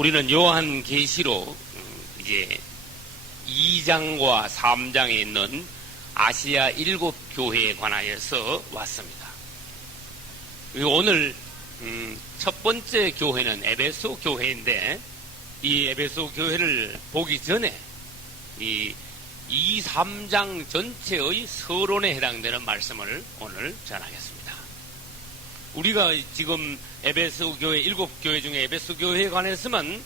우리는 요한계시록 이제 2장과 3장에 있는 아시아 7교회에 관하여서 왔습니다. 그리고 오늘 첫 번째 교회는 에베소 교회인데, 이 에베소 교회를 보기 전에 이 2, 3장 전체의 서론에 해당되는 말씀을 오늘 전하겠습니다. 우리가 지금 에베소 교회 7교회 중에 에베소 교회에 관해서만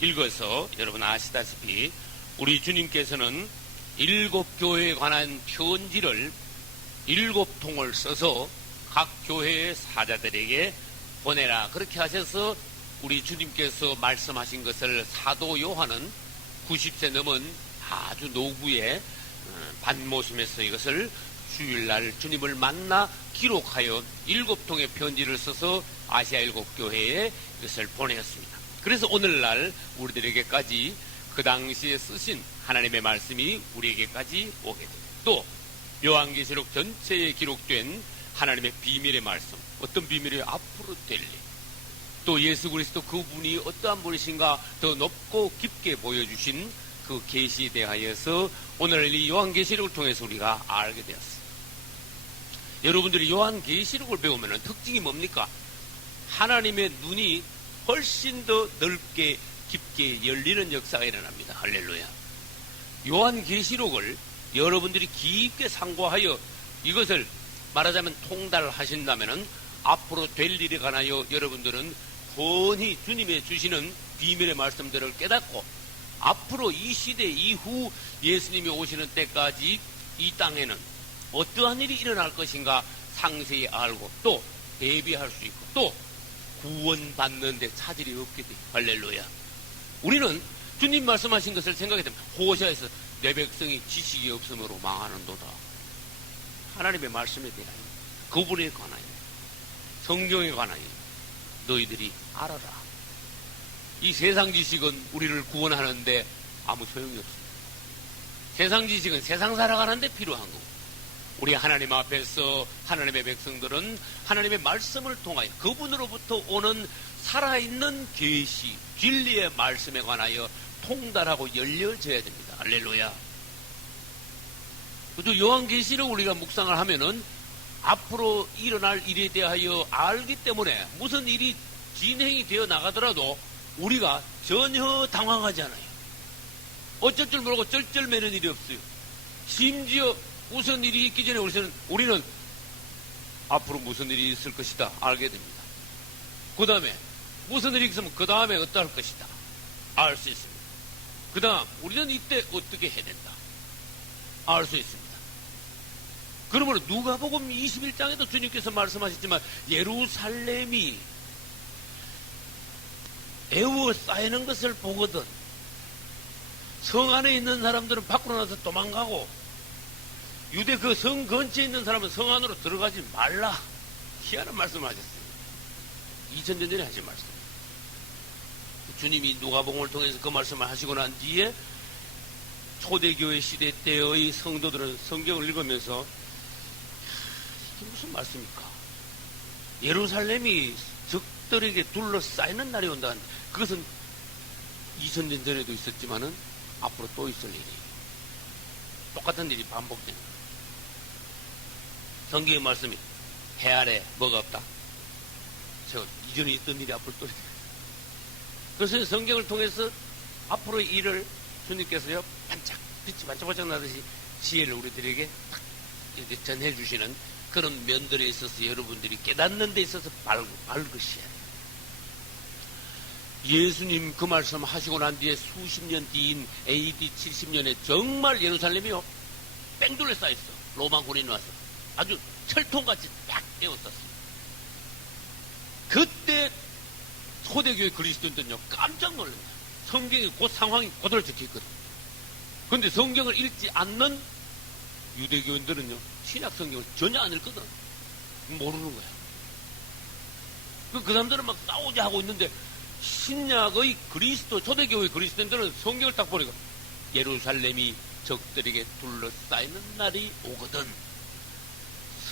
읽어서 여러분 아시다시피 우리 주님께서는 7교회에 관한 편지를 7통을 써서 각 교회의 사자들에게 보내라, 그렇게 하셔서 우리 주님께서 말씀하신 것을 사도 요한은 90세 넘은 아주 노부의 반모섬에서 이것을 주일날 주님을 만나 기록하여 7통의 편지를 써서 아시아 7교회에 이것을 보내었습니다. 그래서 오늘날 우리들에게까지 그 당시에 쓰신 하나님의 말씀이 우리에게까지 오게 됩니다. 또 요한계시록 전체에 기록된 하나님의 비밀의 말씀, 어떤 비밀이 앞으로 될 일, 또 예수 그리스도 그분이 어떠한 분이신가 더 높고 깊게 보여주신 그 계시에 대하여서 오늘 이 요한계시록을 통해서 우리가 알게 되었습니다. 여러분들이 요한계시록을 배우면 특징이 뭡니까? 하나님의 눈이 훨씬 더 넓게 깊게 열리는 역사가 일어납니다. 할렐루야. 요한계시록을 여러분들이 깊게 상고하여 이것을 말하자면 통달하신다면 앞으로 될 일에 관하여 여러분들은 훤히 주님의 주시는 비밀의 말씀들을 깨닫고 앞으로 이 시대 이후 예수님이 오시는 때까지 이 땅에는 어떠한 일이 일어날 것인가 상세히 알고 또 대비할 수 있고 또 구원받는 데 차질이 없게 돼요. 할렐루야. 우리는 주님 말씀하신 것을 생각해 보면 호세아에서 내 백성이 지식이 없으므로 망하는도다. 하나님의 말씀에 대하여, 그분에 관하여, 성경에 관하여 너희들이 알아라. 이 세상 지식은 우리를 구원하는데 아무 소용이 없습니다. 세상 지식은 세상 살아가는데 필요한 거고, 우리 하나님 앞에서 하나님의 백성들은 하나님의 말씀을 통하여 그분으로부터 오는 살아있는 계시, 진리의 말씀에 관하여 통달하고 열려져야 됩니다. 할렐루야. 또 요한계시록 우리가 묵상을 하면은 앞으로 일어날 일에 대하여 알기 때문에 무슨 일이 진행이 되어 나가더라도 우리가 전혀 당황하지 않아요. 어쩔 줄 모르고 쩔쩔매는 일이 없어요. 심지어 무슨 일이 있기 전에 우리는 앞으로 무슨 일이 있을 것이다 알게 됩니다. 그 다음에 무슨 일이 있으면 그 다음에 어떠할 것이다 알 수 있습니다. 그 다음 우리는 이때 어떻게 해야 된다 알 수 있습니다. 그러므로 누가복음 21장에도 주님께서 말씀하셨지만 예루살렘이 에워싸이는 것을 보거든 성 안에 있는 사람들은 밖으로 나서 도망가고 유대 그 성 근처에 있는 사람은 성 안으로 들어가지 말라. 희한한 말씀을 하셨어요. 2000년 전에 하신 말씀. 주님이 누가복음을 통해서 그 말씀을 하시고 난 뒤에 초대교회 시대 때의 성도들은 성경을 읽으면서 이게 무슨 말씀입니까? 예루살렘이 적들에게 둘러싸이는 날이 온다. 그것은 2000년 전에도 있었지만은 앞으로 또 있을 일이 똑같은 일이 반복되는 거예요. 성경의 말씀이 해 아래 뭐가 없다. 저 이전에 있던 일이 앞으로 또 있다. 그래서 성경을 통해서 앞으로의 일을 주님께서요 반짝 빛이 반짝반짝 나듯이 지혜를 우리들에게 딱 이렇게 전해주시는 그런 면들에 있어서 여러분들이 깨닫는 데 있어서 밝으셔야 돼요. 예수님 그 말씀 하시고 난 뒤에 수십 년 뒤인 AD 70년에 정말 예루살렘이요 뺑 둘러싸였어. 로마군이 와서 아주 철통같이 딱 에워쌌어요. 그때 초대교회 그리스도인들은요 깜짝 놀랐어요. 성경에 그 상황이 그대로 적혀있거든. 그런데 성경을 읽지 않는 유대교인들은요 신약 성경을 전혀 안 읽거든. 모르는 거야. 그 사람들은 막 싸우자 하고 있는데 신약의 그리스도 초대교회 그리스도인들은 성경을 딱 보니까 예루살렘이 적들에게 둘러싸이는 날이 오거든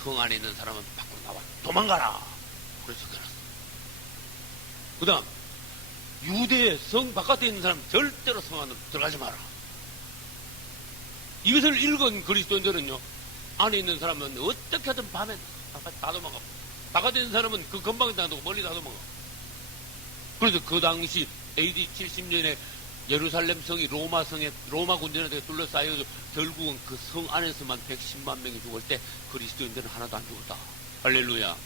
성 안에 있는 사람은 밖으로 나와 도망가라. 그래서 그랬어. 그 다음 유대 성 바깥에 있는 사람 절대로 성 안으로 들어가지 마라. 이것을 읽은 그리스도인들은요, 안에 있는 사람은 어떻게든 밤에 바깥 다 도망가고, 바깥에 있는 사람은 그 건방에 다니고 멀리 다 도망가고. 그래서 그 당시 AD 70년에 예루살렘 성이 로마 군대한테 둘러싸여서 결국은 그 성 안에서만 110만 명이 죽을 때 그리스도인들은 하나도 안 죽었다. 할렐루야.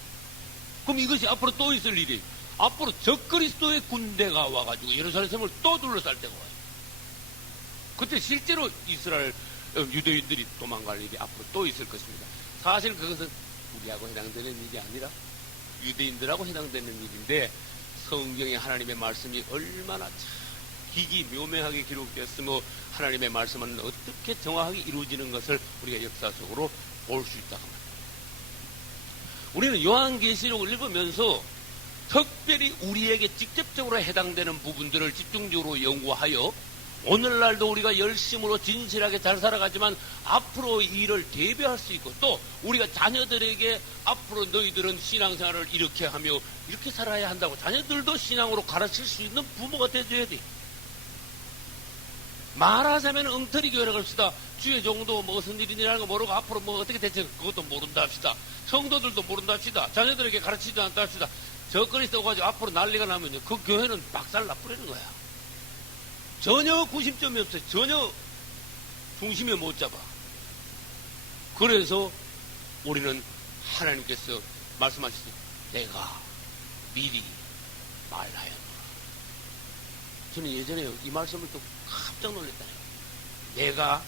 그럼 이것이 앞으로 또 있을 일이, 앞으로 적그리스도의 군대가 와가지고 예루살렘을 또 둘러쌀 때가 와요. 그때 실제로 이스라엘 유대인들이 도망갈 일이 앞으로 또 있을 것입니다. 사실 그것은 우리하고 해당되는 일이 아니라 유대인들하고 해당되는 일인데, 성경에 하나님의 말씀이 얼마나 참 기기묘명하게 기록되었으며 하나님의 말씀은 어떻게 정확하게 이루어지는 것을 우리가 역사 속으로 볼 수 있다고 합니다. 우리는 요한계시록을 읽으면서 특별히 우리에게 직접적으로 해당되는 부분들을 집중적으로 연구하여 오늘날도 우리가 열심으로 진실하게 잘 살아가지만 앞으로 이 일을 대비할 수 있고, 또 우리가 자녀들에게 앞으로 너희들은 신앙생활을 이렇게 하며 이렇게 살아야 한다고 자녀들도 신앙으로 가르칠 수 있는 부모가 되어줘야 돼. 말하자면 엉터리 교회라고 합시다. 주의 종도 무슨 일이라는 거 모르고 앞으로 뭐 어떻게 대체 그것도 모른다 합시다. 성도들도 모른다 합시다. 자녀들에게 가르치지 않다 합시다. 저 그리스도 가지고 앞으로 난리가 나면요, 그 교회는 박살 나버리는 거야. 전혀 구심점이 없어요. 전혀 중심에 못 잡아. 그래서 우리는 하나님께서 말씀하셨어요. 내가 미리 말하였노라. 저는 예전에 이 말씀을 또 깜짝 놀랐다네요. 내가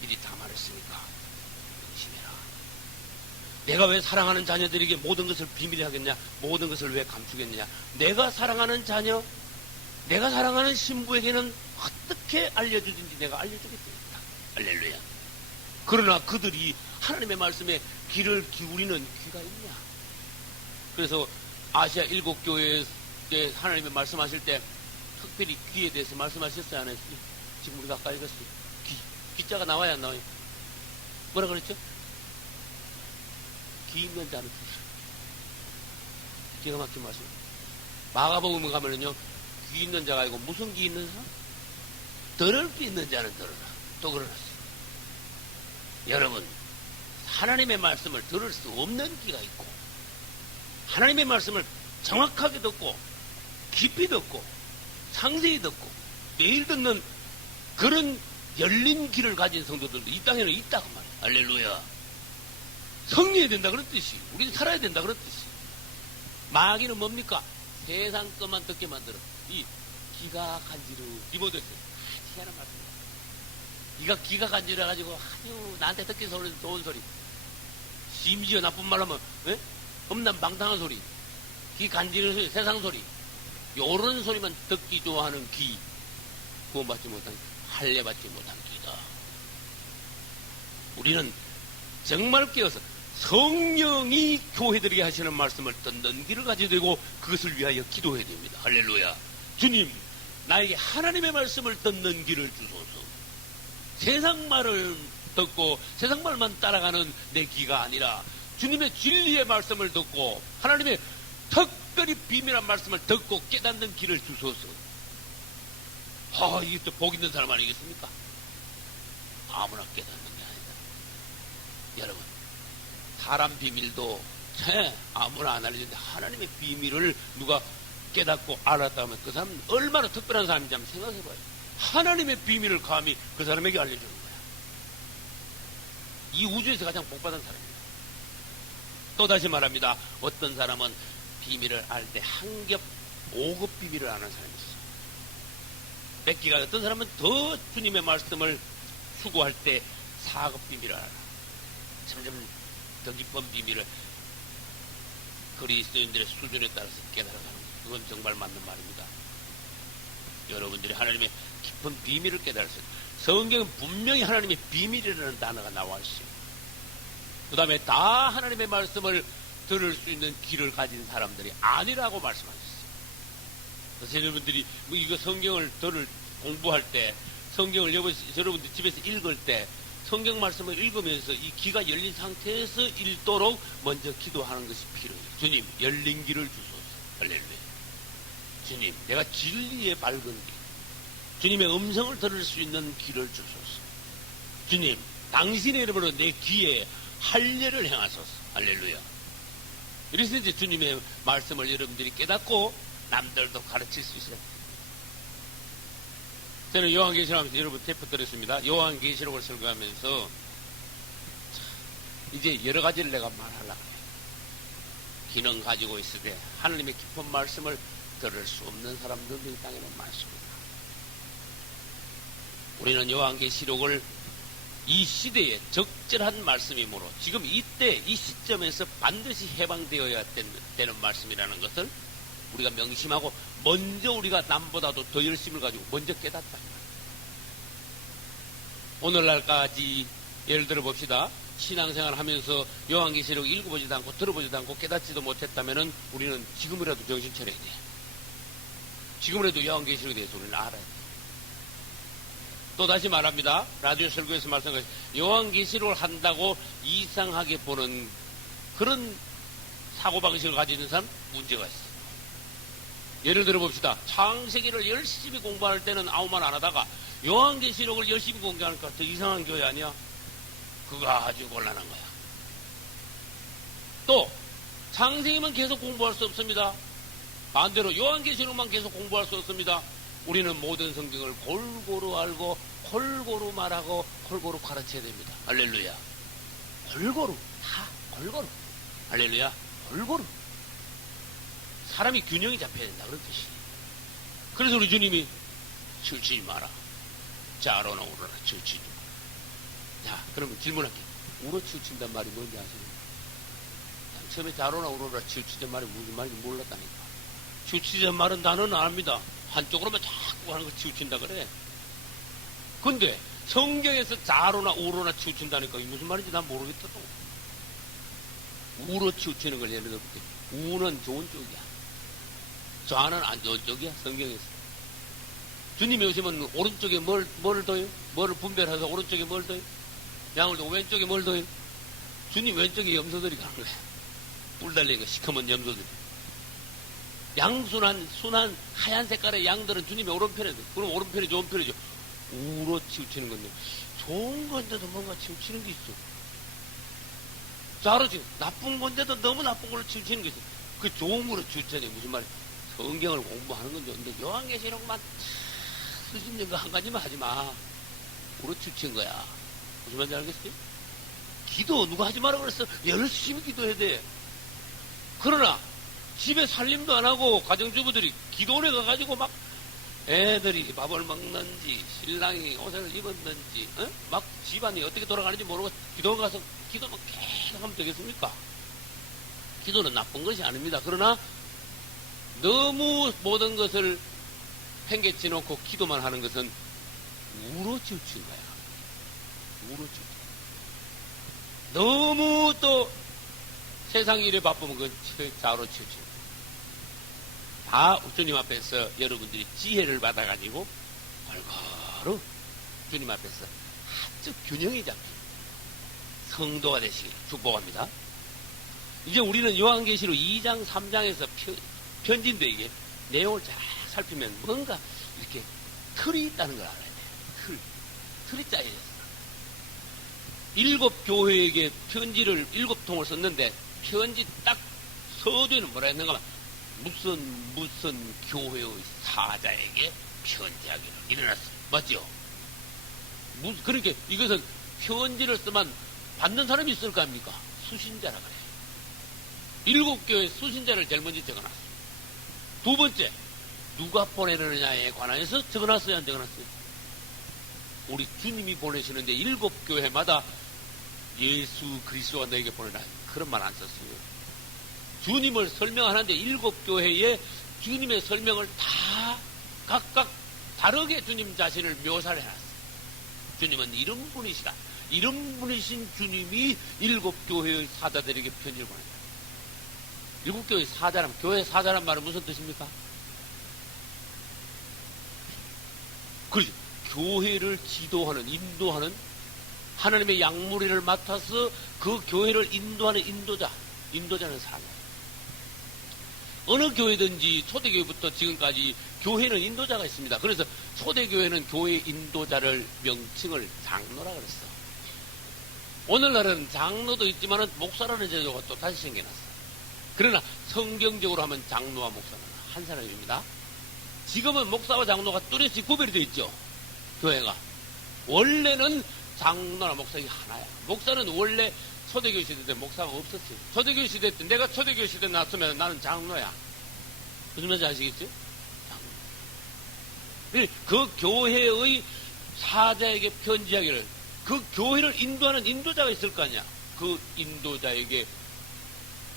미리 다 말했으니까 조심해라. 내가 왜 사랑하는 자녀들에게 모든 것을 비밀히 하겠냐? 모든 것을 왜 감추겠느냐? 내가 사랑하는 자녀, 내가 사랑하는 신부에게는 어떻게 알려주든지 내가 알려주겠다. 할렐루야. 그러나 그들이 하나님의 말씀에 귀를 기울이는 귀가 있냐? 그래서 아시아 7교회에 하나님의 말씀하실 때 특별히 귀에 대해서 말씀하셨어요? 안 했어요? 지금 우리가 아까 읽었어요. 귀자가 나와야 안 나와요? 뭐라 그랬죠? 귀 있는 자는 주시오. 기가 막힌 말씀. 마가복음 가면은요, 귀 있는 자가 아니고 무슨 귀 있는 사람? 들을 귀 있는 자는 들어라. 또 그러났어요. 여러분, 하나님의 말씀을 들을 수 없는 귀가 있고, 하나님의 말씀을 정확하게 듣고 깊이 듣고 상세히 듣고 매일 듣는 그런 열린 귀를 가진 성도들도 이 땅에는 있다고 말이에요. 할렐루야. 성리해야 된다 그런 뜻이, 우리는 살아야 된다 그런 뜻이. 마귀는 뭡니까? 세상 것만 듣게 만들어. 이 귀가 간지럽이 못했어요. 희한한 말씀이야. 귀가 간지러가지고 아주 나한테 듣기 좋은 소리, 심지어 나쁜 말 하면 험난방탕한 소리, 귀 간지러는 소리, 세상 소리, 요런 소리만 듣기 좋아하는 귀, 구원받지 못한, 할례받지 못한 귀다. 우리는 정말 깨어서 성령이 교회들에게 하시는 말씀을 듣는 귀를 가지게 되고 그것을 위하여 기도해야 됩니다. 할렐루야. 주님, 나에게 하나님의 말씀을 듣는 귀를 주소서. 세상 말을 듣고 세상 말만 따라가는 내 귀가 아니라 주님의 진리의 말씀을 듣고 하나님의 특별히 비밀한 말씀을 듣고 깨닫는 귀를 주소서. 이게 또 복 있는 사람 아니겠습니까? 아무나 깨닫는 게 아니다. 여러분, 사람 비밀도 아무나 안 알려주는데 하나님의 비밀을 누가 깨닫고 알았다면 그 사람은 얼마나 특별한 사람인지 한번 생각해봐요. 하나님의 비밀을 감히 그 사람에게 알려주는 거야. 이 우주에서 가장 복받은 사람입니다. 또 다시 말합니다. 어떤 사람은 비밀을 알 때 한 겹 5급 비밀을 아는 사람이 있어요. 뺏기가 어떤 사람은 더 주님의 말씀을 수고할 때 4급 비밀을 알아. 점점 더 깊은 비밀을 그리스도인들의 수준에 따라서 깨달아가는 거예요. 그건 정말 맞는 말입니다. 여러분들이 하나님의 깊은 비밀을 깨달았어요. 성경은 분명히 하나님의 비밀이라는 단어가 나와 있어요. 그 다음에 다 하나님의 말씀을 들을 수 있는 귀를 가진 사람들이 아니라고 말씀하셨어요. 그래서 여러분들이 이거 성경을 공부할 때, 성경을 여러분들 집에서 읽을 때 성경 말씀을 읽으면서 이 귀가 열린 상태에서 읽도록 먼저 기도하는 것이 필요해요. 주님, 열린 귀를 주소서. 할렐루야. 주님, 내가 진리의 밝은 길, 주님의 음성을 들을 수 있는 길을 주소서. 주님, 당신의 이름으로 내 귀에 할례를 행하소서. 할렐루야. 이래서 이제 주님의 말씀을 여러분들이 깨닫고 남들도 가르칠 수 있어요. 저는 요한계시록 하면서 여러분 테이프 들었습니다. 요한계시록을 설교하면서 이제 여러 가지를 내가 말하려고 해요. 기능 가지고 있으되 하나님의 깊은 말씀을 들을 수 없는 사람들도 이 땅에는 많습니다. 우리는 요한계시록을 이 시대에 적절한 말씀이므로 지금 이때 이 시점에서 반드시 해방되어야 되는 말씀이라는 것을 우리가 명심하고 먼저 우리가 남보다도 더 열심을 가지고 먼저 깨닫다. 오늘날까지 예를 들어 봅시다. 신앙생활 하면서 요한계시록 읽어보지도 않고 들어보지도 않고 깨닫지도 못했다면 우리는 지금이라도 정신 차려야 돼. 지금이라도 요한계시록에 대해서 우리는 알아야 돼. 또 다시 말합니다. 라디오 설교에서 말씀하신 요한계시록을 한다고 이상하게 보는 그런 사고방식을 가지는 사람 문제가 있어. 예를 들어 봅시다. 창세기를 열심히 공부할 때는 아무 말 안 하다가 요한계시록을 열심히 공부하니까 더 이상한 교회 아니야? 그거 아주 곤란한 거야. 또 창세기만 계속 공부할 수 없습니다. 반대로 요한계시록만 계속 공부할 수 없습니다. 우리는 모든 성경을 골고루 알고 골고루 말하고 골고루 가르쳐야 됩니다. 할렐루야. 골고루 다 골고루. 할렐루야. 골고루. 사람이 균형이 잡혀야 된다 그런 뜻이에요. 그래서 우리 주님이 치우치지 마라. 자로나 우러나 치우치지 마라. 자, 그러면 질문할게요. 우러 치우친단 말이 뭔지 아시나요? 처음에 자로나 우러나 치우치는 말이 무슨 말인지 몰랐다니까. 치우치는 말은 단어는 압니다. 한쪽으로만 자꾸 하는 거 치우친다 그래. 근데 성경에서 자로나 우로나 치우친다니까 이게 무슨 말인지 난 모르겠더라고. 우로 치우치는 걸 예를 들어볼게. 우는 좋은 쪽이야. 좌는 안 좋은 쪽이야. 성경에서. 주님이 오시면 오른쪽에 뭘 둬요? 뭐를 분별해서 오른쪽에 뭘 둬요? 양을 두고 왼쪽에 뭘 둬요? 주님 왼쪽에 염소들이 가는 거야. 뿔 달린 거 시커먼 염소들이. 순한 하얀 색깔의 양들은 주님의 오른편에 돼. 그럼 오른편이 좋은 편이죠. 우로 치우치는 건데 좋은 건데도 뭔가 치우치는 게 있어. 좌로 지금 나쁜 건데도 너무 나쁜 걸로 치우치는 게 있어. 그 좋은 거로 치우치니 무슨 말이야. 성경을 공부하는 건데 근데 요한계시록만 쓰시는 거 한 가지만 하지 마. 우로 치우치는 거야. 무슨 말인지 알겠어요? 기도 누가 하지 마라 그랬어. 열심히 기도해야 돼. 그러나 집에 살림도 안 하고 가정주부들이 기도원에 가가지고 막 애들이 밥을 먹는지 신랑이 옷을 입었는지 막 집안이 어떻게 돌아가는지 모르고 기도 가서 기도만 계속 하면 되겠습니까? 기도는 나쁜 것이 아닙니다. 그러나 너무 모든 것을 팽개치 놓고 기도만 하는 것은 우로 치우친 거야. 우로 치우친 거야. 너무 또 세상 일에 바쁘면 그건 좌로 치우친 거야. 다 주님 앞에서 여러분들이 지혜를 받아가지고 골고루 주님 앞에서 아주 균형이 잡힌 성도가 되시길 축복합니다. 이제 우리는 요한계시록 2장 3장에서 편지인데 이게 내용을 잘 살피면 뭔가 이렇게 틀이 있다는 걸 알아야 돼요. 틀이 짜여 있어. 7 교회에게 편지를 7통을 썼는데 편지 딱 서두에는 뭐라 했는가 하면 무슨 교회의 사자에게 편지하기를 일어났어. 맞죠? 그러니까 이것은 편지를 쓰면 받는 사람이 있을 거 아닙니까? 수신자라 그래요. 7 교회 수신자를 제일 먼저 적어놨어. 두 번째, 누가 보내느냐에 관하여서 적어놨어요, 안 적어놨어요? 우리 주님이 보내시는데 7 교회마다 예수 그리스도가 너에게 보내라. 그런 말 안 썼어요. 주님을 설명하는데 7 교회에 주님의 설명을 다 각각 다르게 주님 자신을 묘사를 해놨어요. 주님은 이런 분이시다. 이런 분이신 주님이 7 교회의 사자들에게 편지를 보낸다. 7 교회의 사자란, 교회 사자란 말은 무슨 뜻입니까? 그렇죠. 교회를 지도하는, 인도하는 하나님의 양무리를 맡아서 그 교회를 인도하는 인도자는 사자. 어느 교회든지 초대교회부터 지금까지 교회는 인도자가 있습니다. 그래서 초대교회는 교회 인도자를 명칭을 장로라 그랬어. 오늘날은 장로도 있지만 목사라는 제도가 또 다시 생겨났어. 그러나 성경적으로 하면 장로와 목사는 한 사람입니다. 지금은 목사와 장로가 뚜렷이 구별이 되어 있죠. 교회가. 원래는 장로나 목사가 하나야. 목사는 원래 초대교회 시대 때 목사가 없었어요. 초대교회 시대 때 내가 초대교회 시대 나왔으면 나는 장로야. 무슨 말인지 아시겠죠? 장로. 그 교회의 사자에게 편지하기를 그 교회를 인도하는 인도자가 있을 거 아니야. 그 인도자에게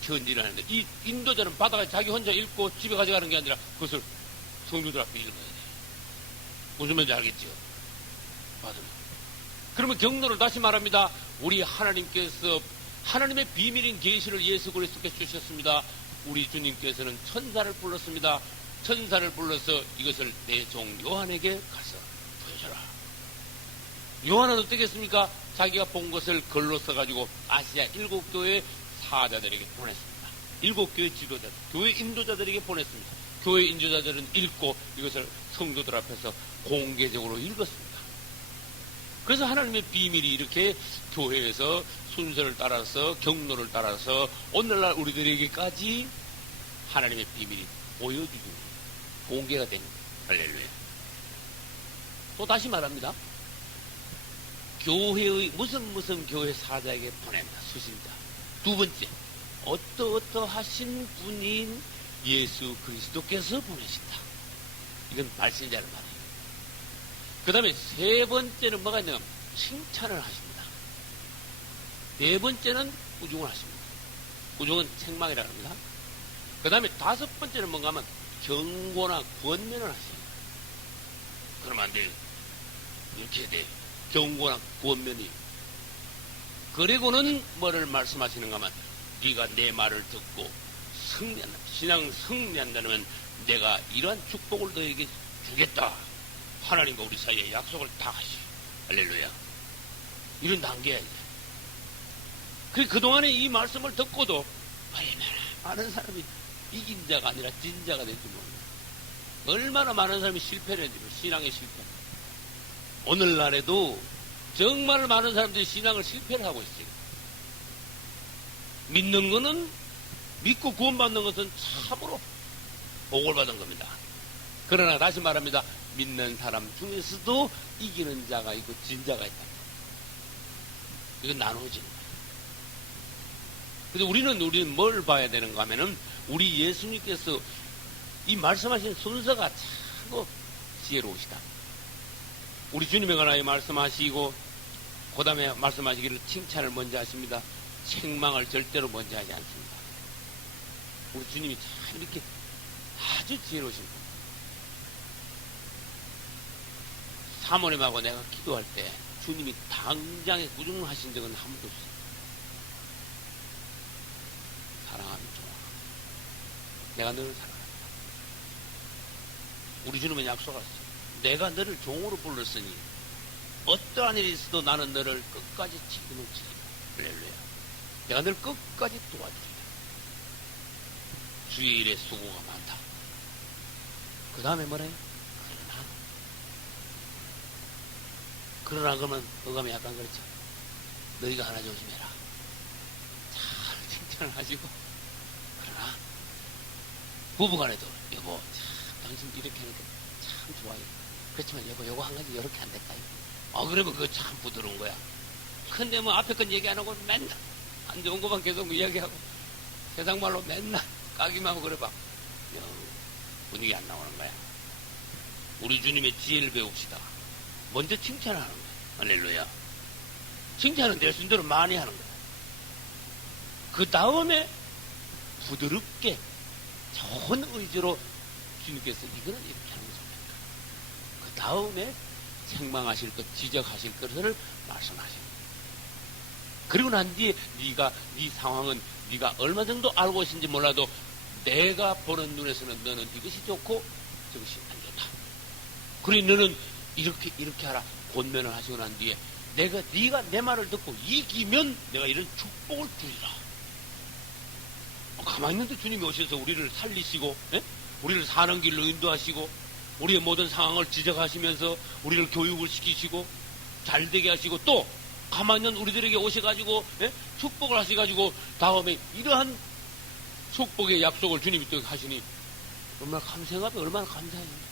편지를 하는데 이 인도자는 받아가 자기 혼자 읽고 집에 가져가는 게 아니라 그것을 성도들 앞에 읽어야 돼. 무슨 말인지 알겠죠? 받으면. 그러면 경로를 다시 말합니다. 우리 하나님께서 하나님의 비밀인 계시를 예수 그리스도께 주셨습니다. 우리 주님께서는 천사를 불렀습니다. 천사를 불러서 이것을 내 종 요한에게 가서 보여줘라. 요한은 어떻겠습니까? 자기가 본 것을 글로 써가지고 아시아 7교회 사자들에게 보냈습니다. 7교회 지도자들, 교회 인도자들에게 보냈습니다. 교회 인도자들은 읽고 이것을 성도들 앞에서 공개적으로 읽었습니다. 그래서 하나님의 비밀이 이렇게 교회에서 순서를 따라서 경로를 따라서 오늘날 우리들에게까지 하나님의 비밀이 보여지고 공개가 되는 거예요. 할렐루야. 또 다시 말합니다. 교회의 무슨 교회 사자에게 보낸다. 수신자. 두 번째, 어떠하신 분인 예수 그리스도께서 보내신다. 이건 발신자를 말해요. 그 다음에 세 번째는 뭐가 있냐면 칭찬을 하십니다. 네 번째는 꾸중을 하십니다. 꾸중은 책망이라고 합니다. 그 다음에 다섯 번째는 뭔가 하면 경고나 권면을 하십니다. 그러면 안 돼요. 이렇게 돼요. 경고나 권면이. 그리고는 뭐를 말씀하시는가 하면 네가 내 말을 듣고 승리한다. 신앙 승리한다면 내가 이러한 축복을 너에게 주겠다. 하나님과 우리 사이에 약속을 다 하시. 할렐루야. 이런 단계야, 이제. 그동안에 이 말씀을 듣고도 얼마나 많은 사람이 이긴 자가 아니라 진 자가 될지 모릅니다. 얼마나 많은 사람이 실패를 했는지, 신앙의 실패. 오늘날에도 정말 많은 사람들이 신앙을 실패를 하고 있어요. 믿는 거는, 믿고 구원받는 것은 참으로 복을 받은 겁니다. 그러나 다시 말합니다. 믿는 사람 중에서도 이기는 자가 있고 진 자가 있다. 이건 나누어지는 거예요. 그래서 우리는 뭘 봐야 되는가 하면은 우리 예수님께서 이 말씀하신 순서가 참고 지혜로우시다. 우리 주님에 관하여 말씀하시고 그 다음에 말씀하시기를 칭찬을 먼저 하십니다. 책망을 절대로 먼저 하지 않습니다. 우리 주님이 참 이렇게 아주 지혜로우신 겁니다. 사모님하고 내가 기도할 때 주님이 당장에 꾸중하신 적은 한 번도 없어요. 사랑하는 종아, 내가 너를 사랑한다. 우리 주님은 약속하셨어요. 내가 너를 종으로 불렀으니 어떠한 일이 있어도 나는 너를 끝까지 책임을 지리라. 할렐루야. 내가 너를 끝까지 도와주리라. 주의 일에 수고가 많다. 그 다음에 뭐래요? 그러나 그러면 어감이 약간 그렇죠. 너희가 하나 조심해라. 잘 칭찬을 하시고. 그러나 부부간에도 여보 참 당신 이렇게 하니까 참 좋아요. 그렇지만 여보 요거 한 가지 이렇게 안 될까요? 그러면 그거 참 부드러운 거야. 근데 뭐 앞에 건 얘기 안 하고 맨날 안 좋은 것만 계속 이야기하고 세상 말로 맨날 까기만 하고 그래 봐. 분위기 안 나오는 거야. 우리 주님의 지혜를 배웁시다. 먼저 칭찬을 하는 거야. 할렐루야. 칭찬은 내 순대로 많이 하는 거야. 그 다음에 부드럽게 좋은 의지로 주님께서 이거는 이렇게 하는 것입니다. 그 다음에 책망하실 것, 지적하실 것을 말씀하십니다. 그리고 난 뒤에 네 상황은 네가 얼마 정도 알고 있는지 몰라도 내가 보는 눈에서는 너는 이것이 좋고 저것이 안 좋다. 그러니 너는 이렇게 하라. 권면을 하시고 난 뒤에 네가 내 말을 듣고 이기면 내가 이런 축복을 주리라. 가만히 있는데 주님이 오셔서 우리를 살리시고, 예? 우리를 사는 길로 인도하시고, 우리의 모든 상황을 지적하시면서 우리를 교육을 시키시고, 잘되게 하시고, 또 가만히 있는 우리들에게 오셔가지고, 예? 축복을 하셔가지고, 다음에 이러한 축복의 약속을 주님이 또 하시니, 얼마나 감사하면 얼마나 감사해요.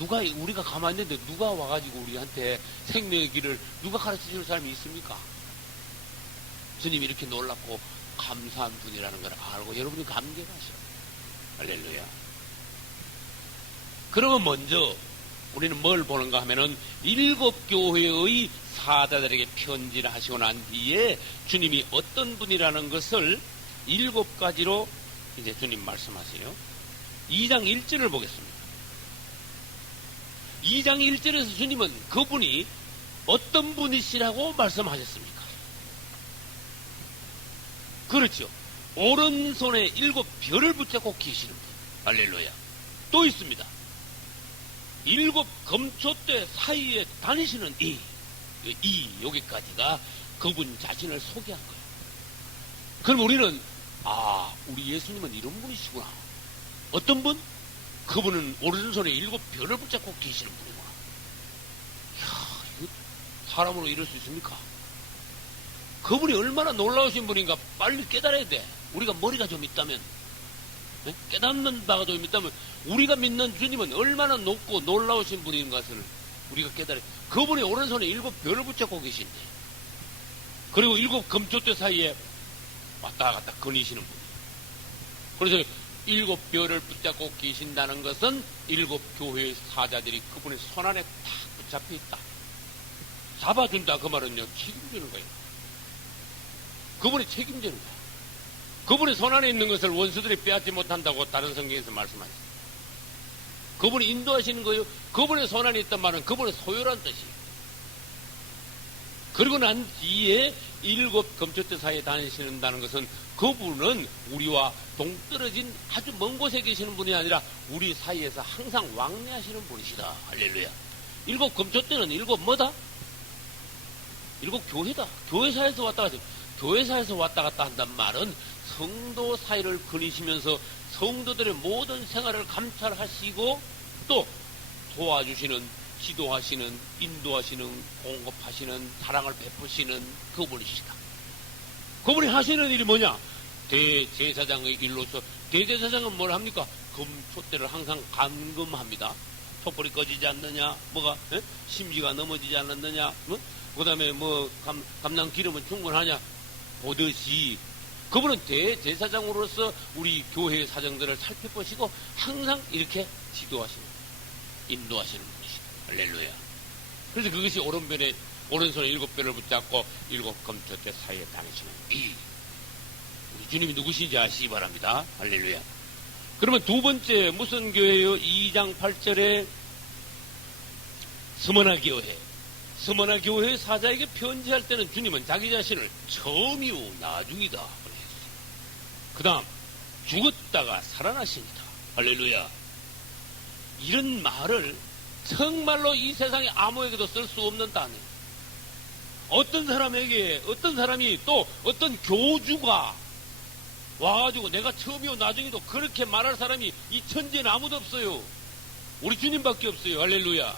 우리가 가만히 있는데 누가 와가지고 우리한테 생명의 길을 누가 가르쳐 줄 사람이 있습니까? 주님이 이렇게 놀랍고 감사한 분이라는 걸 알고 여러분이 감격하셔. 할렐루야. 그러면 먼저 우리는 뭘 보는가 하면은 7 교회의 사자들에게 편지를 하시고 난 뒤에 주님이 어떤 분이라는 것을 7가지로 이제 주님 말씀하세요. 2장 1절을 보겠습니다. 2장 1절에서 주님은 그분이 어떤 분이시라고 말씀하셨습니까? 그렇죠. 오른손에 7 별을 붙잡고 계시는 분. 할렐루야. 또 있습니다. 7 금초대 사이에 다니시는 여기까지가 그분 자신을 소개한 거예요. 그럼 우리는 우리 예수님은 이런 분이시구나. 어떤 분? 그분은 오른손에 7 별을 붙잡고 계시는 분이구나. 이야, 이거 사람으로 이럴 수 있습니까? 그분이 얼마나 놀라우신 분인가 빨리 깨달아야 돼. 우리가 머리가 좀 있다면, 네? 깨닫는 바가 좀 있다면, 우리가 믿는 주님은 얼마나 높고 놀라우신 분인 것을 우리가 깨달아야 돼. 그분이 오른손에 7 별을 붙잡고 계신데, 그리고 7 금초대 사이에 왔다 갔다 거니시는 분이에요. 그래서 7 별을 붙잡고 계신다는 것은 7 교회의 사자들이 그분의 손안에 탁 붙잡혀 있다. 잡아준다 그 말은요, 책임지는 거예요. 그분이 책임지는 거예요. 그분의 손안에 있는 것을 원수들이 빼앗지 못한다고 다른 성경에서 말씀하셨어요. 그분이 인도하시는 거예요. 그분의 손안에 있단 말은 그분의 소유란 뜻이에요. 그리고 난 뒤에 7 금초대 사이에 다니신다는 것은 그분은 우리와 동떨어진 아주 먼 곳에 계시는 분이 아니라 우리 사이에서 항상 왕래하시는 분이시다. 할렐루야. 7 금초대는 7 뭐다? 7 교회다. 교회사에서 왔다 갔다. 교회사에서 왔다 갔다 한단 말은 성도 사이를 거니시면서 성도들의 모든 생활을 감찰하시고 또 도와주시는, 지도하시는, 인도하시는, 공급하시는, 사랑을 베푸시는 그분이시다. 그분이 하시는 일이 뭐냐? 대제사장의 일로서, 대제사장은 뭘 합니까? 금초대를 항상 감금합니다. 촛불이 꺼지지 않느냐, 심지가 넘어지지 않았느냐, 그 다음에 감당 기름은 충분하냐, 보듯이 그분은 대제사장으로서 우리 교회의 사정들을 살펴보시고 항상 이렇게 지도하시는, 인도하시는 분이시다. 할렐루야. 그래서 그것이 오른손에 7 별을 붙잡고 7 금초대 사이에 다니시는 우리 주님이 누구신지 아시기 바랍니다. 할렐루야. 그러면 두 번째 무슨 교회요? 2장 8절에 스무나 교회. 스무나 교회 사자에게 편지할 때는 주님은 자기 자신을 처음이요 나중이다. 그 다음 죽었다가 살아나신다. 할렐루야. 이런 말을 정말로 이 세상에 아무에게도 쓸 수 없는 단어예요. 어떤 사람이 또 어떤 교주가 와가지고 내가 처음이요 나중이도 그렇게 말할 사람이 이 천지에는 아무도 없어요. 우리 주님밖에 없어요. 할렐루야.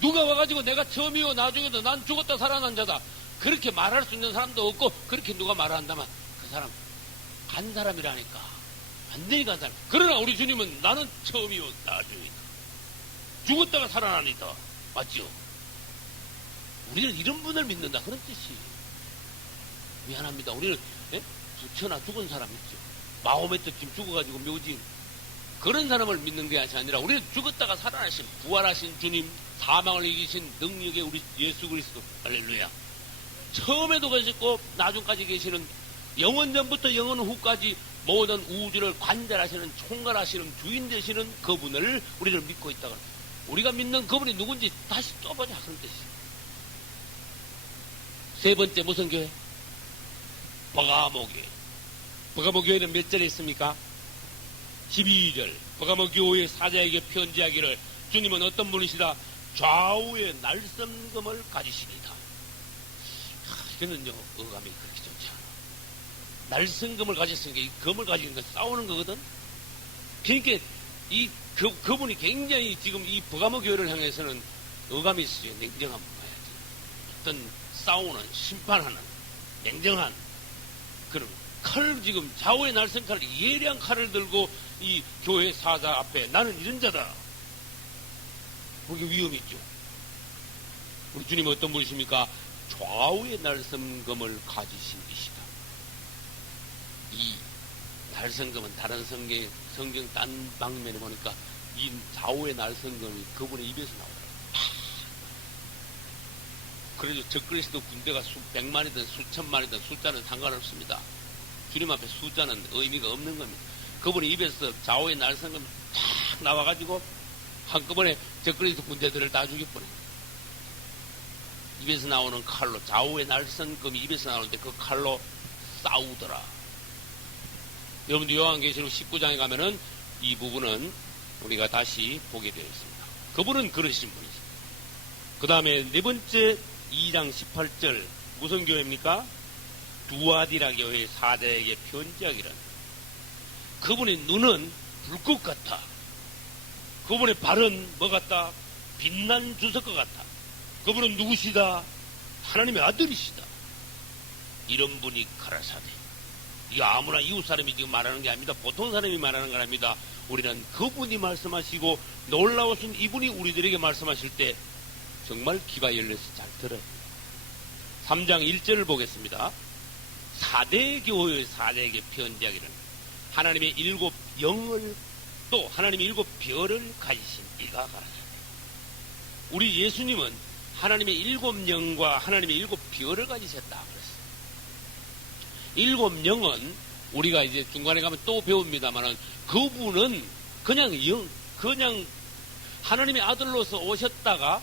누가 와가지고 내가 처음이요 나중이도 난 죽었다 살아난 자다 그렇게 말할 수 있는 사람도 없고, 그렇게 누가 말한다면 그 사람 간 사람이라니까. 완전히 간 사람. 그러나 우리 주님은 나는 처음이요 나중이다, 죽었다가 살아나니다. 맞죠? 우리는 이런 분을 믿는다 그런 뜻이에요. 미안합니다. 우리는 부처나 죽은 사람 있죠. 마호메트 지금 죽어가지고 묘지 그런 사람을 믿는 게 아니라 우리는 죽었다가 살아나신 부활하신 주님, 사망을 이기신 능력의 우리 예수 그리스도. 할렐루야. 처음에도 계셨고 나중까지 계시는, 영원 전부터 영원 후까지 모든 우주를 관절하시는, 총괄하시는 주인 되시는 그분을 우리는 믿고 있다고. 우리가 믿는 그분이 누군지 다시 또 보자 그런 뜻이에요. 세 번째 무슨 교회? 버가모 교회. 버가모 교회는 몇 절에 있습니까? 12절. 버가모 교회 사자에게 편지하기를 주님은 어떤 분이시다? 좌우에 날섬금을 가지십니다. 이거는요 어감이 그렇게 좋지 않아. 날성검을 가졌으니까 이 검을 가지고 싸우는 거거든. 그러니까 그분이 굉장히 지금 이 버가모 교회를 향해서는 어감이 있어요. 냉정한 봐야지. 어떤 싸우는, 심판하는, 냉정한 그런 지금 좌우의 날성칼, 예리한 칼을 들고 이 교회 사자 앞에 나는 이런 자다. 그게 위험이 있죠. 우리 주님은 어떤 분이십니까? 좌우의 날성검을 가지신 이시다. 이 날성검은 다른 성경 딴 방면에 보니까 이 좌우의 날성검이 그분의 입에서 나오더라고요. 그래도 적그리스도 군대가 수백만이든 수천만이든 숫자는 상관없습니다. 주님 앞에 숫자는 의미가 없는 겁니다. 그분의 입에서 좌우의 날성검이 탁 나와가지고 한꺼번에 적그리스도 군대들을 다 죽여버려요. 입에서 나오는 칼로, 좌우의 날성검이 입에서 나오는데 그 칼로 싸우더라. 여러분들 요한계시록 19장에 가면은 이 부분은 우리가 다시 보게 되어 있습니다. 그분은 그러신 분이죠. 그 다음에 네 번째 2장 18절 무슨 교회입니까? 두아디라 교회의 사자에게 편지하기를. 그분의 눈은 불꽃 같아. 그분의 발은 뭐 같다? 빛난 주석과 같아. 그분은 누구시다? 하나님의 아들이시다. 이런 분이 가라사대. 이거 아무나 이웃 사람이 지금 말하는 게 아닙니다. 보통 사람이 말하는 건 아닙니다. 우리는 그분이 말씀하시고 놀라우신 이분이 우리들에게 말씀하실 때 정말 귀가 열려서 잘 들어요. 3장 1절을 보겠습니다. 사대 교회의 사대에게 편지하기를 하나님의 7 영을 또 하나님의 7 별을 가지신 이가 가라사대. 우리 예수님은 하나님의 7 영과 하나님의 7 별을 가지셨다 그랬어요. 7 영은 우리가 이제 중간에 가면 또 배웁니다만은 그분은 그냥 하나님의 아들로서 오셨다가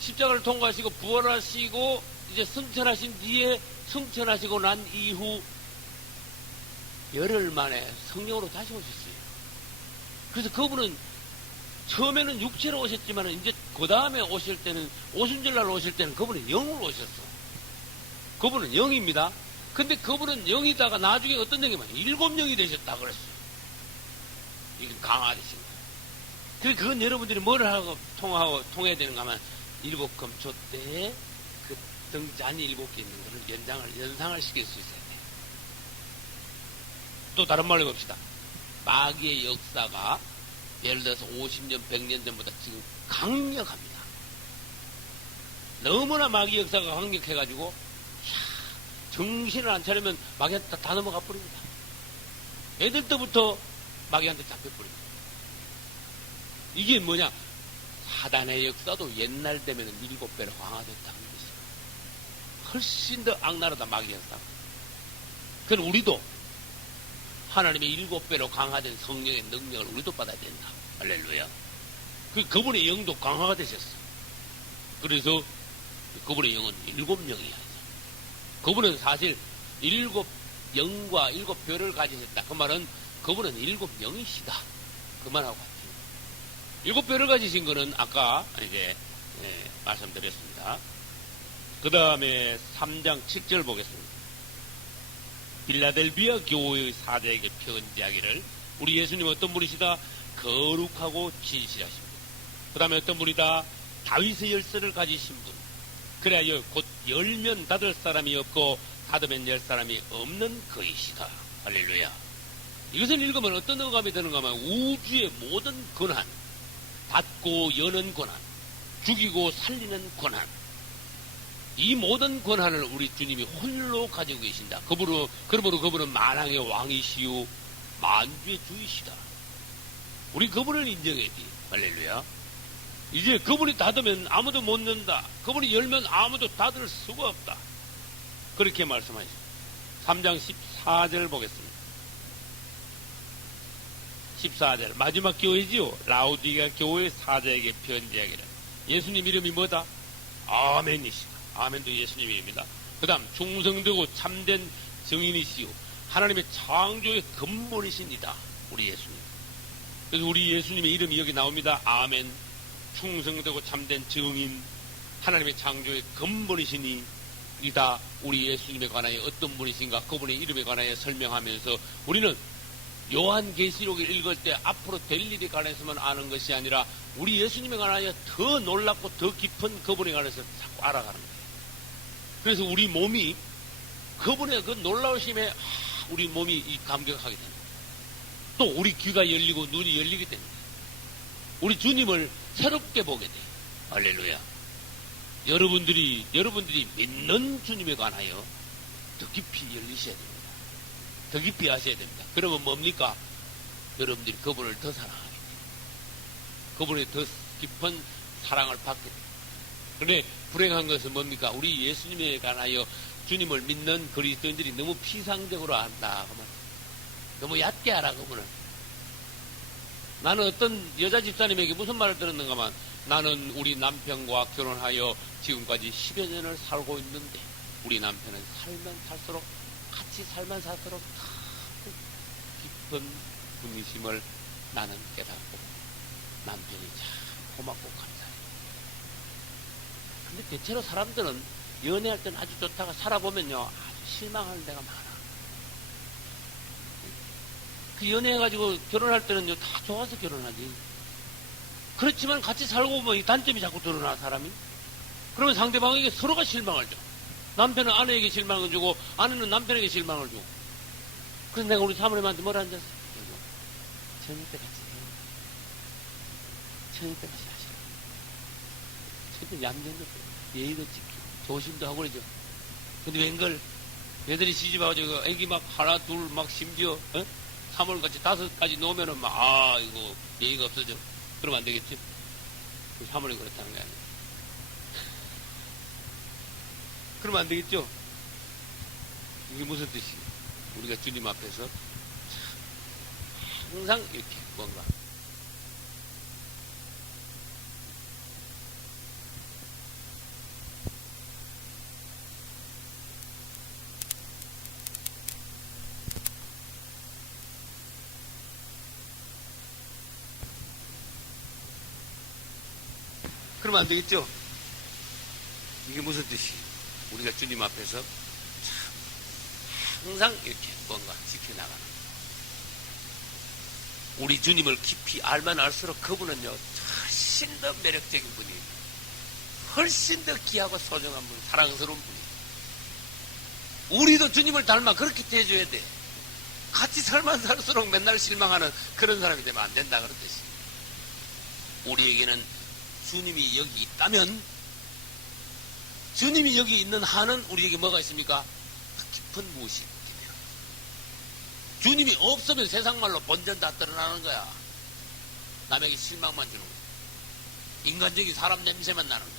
십자가를 통과하시고 부활하시고 이제 승천하신 뒤에 승천하시고 난 이후 열흘 만에 성령으로 다시 오셨어요. 그래서 그분은 처음에는 육체로 오셨지만 이제 그 다음에 오실 때는 오순절날 오실 때는 그분은 영으로 오셨어. 그분은 영입니다. 근데 그분은 영이다가 나중에 어떤 영이면 7 영이 되셨다 그랬어요. 이게 강화되신 거예요. 그래서 그건 여러분들이 뭘 하고 통해야 되는가 하면 7 금초 때에 그 등잔이 7개 있는 거를 연상을 시킬 수 있어야 돼요. 또 다른 말로 봅시다. 마귀의 역사가 예를 들어서 50년, 100년 전보다 지금 강력합니다. 너무나 마귀 역사가 강력해가지고 정신을 안 차리면 마귀한테 다 넘어가 버립니다. 애들 때부터 마귀한테 잡혀버립니다. 이게 뭐냐? 사단의 역사도 옛날 되면 7배로 강화됐다는 것이죠. 훨씬 더 악랄하다 마귀 역사. 그건 우리도 하나님의 7배로 강화된 성령의 능력을 우리도 받아야 된다. 할렐루야. 그분의 영도 강화가 되셨어. 그래서 그분의 영은 7영이야. 그분은 사실 7 영과 7 별을 가지셨다. 그 말은 그분은 7영이시다. 그 말하고 같아요. 7 별을 가지신 거는 아까 이제 말씀드렸습니다. 그 다음에 3장 7절 보겠습니다. 빌라델비아 교회의 사자에게 편지하기를 우리 예수님 어떤 분이시다? 거룩하고 진실하십니다. 그 다음에 어떤 분이다? 다윗의 열쇠를 가지신 분. 그래야 곧 열면 닫을 사람이 없고 닫으면 열 사람이 없는 그이시다. 할렐루야. 이것을 읽으면 어떤 어감이 드는가 하면 우주의 모든 권한, 닫고 여는 권한, 죽이고 살리는 권한, 이 모든 권한을 우리 주님이 홀로 가지고 계신다. 그러므로 그분은 만왕의 왕이시요 만주의 주이시다. 우리 그분을 인정해야 돼. 할렐루야. 이제 그분이 닫으면 아무도 못 연다. 그분이 열면 아무도 닫을 수가 없다. 그렇게 말씀하시죠. 3장 14절 보겠습니다. 14절 마지막 교회지요. 라우디가 교회 사자에게 편지하기를 예수님 이름이 뭐다? 아멘이시다. 아멘도 예수님 이름입니다. 그 다음 충성되고 참된 증인이시요 하나님의 창조의 근본이십니다. 우리 예수님. 그래서 우리 예수님의 이름이 여기 나옵니다. 아멘. 충성되고 참된 증인, 하나님의 창조의 근본이시니 이다 우리 예수님에 관하여 어떤 분이신가 그분의 이름에 관하여 설명하면서 우리는 요한계시록을 읽을 때 앞으로 될 일에 관해서만 아는 것이 아니라 우리 예수님에 관하여 더 놀랍고 더 깊은 그분에 관해서 자꾸 알아가는 거예요. 그래서 우리 몸이 그분의 그 놀라우심에 우리 몸이 감격하게 됩니다. 또 우리 귀가 열리고 눈이 열리게 됩니다. 우리 주님을 새롭게 보게 돼요. 할렐루야. 여러분들이 믿는 주님에 관하여 더 깊이 열리셔야 됩니다. 더 깊이 하셔야 됩니다. 그러면 뭡니까? 여러분들이 그분을 더 사랑하게 돼요. 그분의 더 깊은 사랑을 받게 돼요. 그런데 불행한 것은 뭡니까? 우리 예수님에 관하여 주님을 믿는 그리스도인들이 너무 피상적으로 안다. 너무 얕게 알아, 그분을. 나는 어떤 여자 집사님에게 무슨 말을 들었는가만, 나는 우리 남편과 결혼하여 지금까지 10여 년을 살고 있는데, 우리 남편은 같이 살면 살수록 더 깊은 분이심을 나는 깨닫고, 남편이 참 고맙고 감사해. 근데 대체로 사람들은 연애할 때는 아주 좋다가 살아보면요, 아주 실망하는 데가 많아. 그 연애해가지고 결혼할 때는요, 다 좋아서 결혼하지. 그렇지만 같이 살고 보면 이 단점이 자꾸 드러나, 사람이. 그러면 상대방에게 서로가 실망을 줘. 남편은 아내에게 실망을 주고, 아내는 남편에게 실망을 주고. 그래서 내가 우리 사모님한테 뭐라 앉았어? 저녁 때 같이 해요. 저녁 때 같이 하시라. 저녁 때 얌전도 예의도 지키고, 조심도 하고 그러죠. 근데 웬걸, 애들이 시집와가지고 애기 막 하나, 둘, 막 심지어, 3월같이 5까지 놓으면은 막, 이거 예의가 없어져. 그러면 안 되겠지? 사모님 그렇다는 거 아니에요. 그러면 안 되겠죠? 이게 무슨 뜻이에요? 우리가 주님 앞에서 항상 이렇게 뭔가 그러면 안 되겠죠? 이게 무슨 뜻이에요? 우리가 주님 앞에서 항상 이렇게 뭔가 지켜나가는. 우리 주님을 깊이 알면 알수록 그분은요, 훨씬 더 매력적인 분이에요. 훨씬 더 귀하고 소중한 분, 사랑스러운 분이에요. 우리도 주님을 닮아 그렇게 대해줘야 돼. 같이 살만 살수록 맨날 실망하는 그런 사람이 되면 안 된다, 그런 뜻이에요. 우리에게는 주님이 여기 있다면, 주님이 여기 있는 한은 우리에게 뭐가 있습니까? 깊은 무엇이 있게 돼요. 주님이 없으면 세상 말로 본전 다 드러나는 거야. 남에게 실망만 주는 거야. 인간적인 사람 냄새만 나는 거야.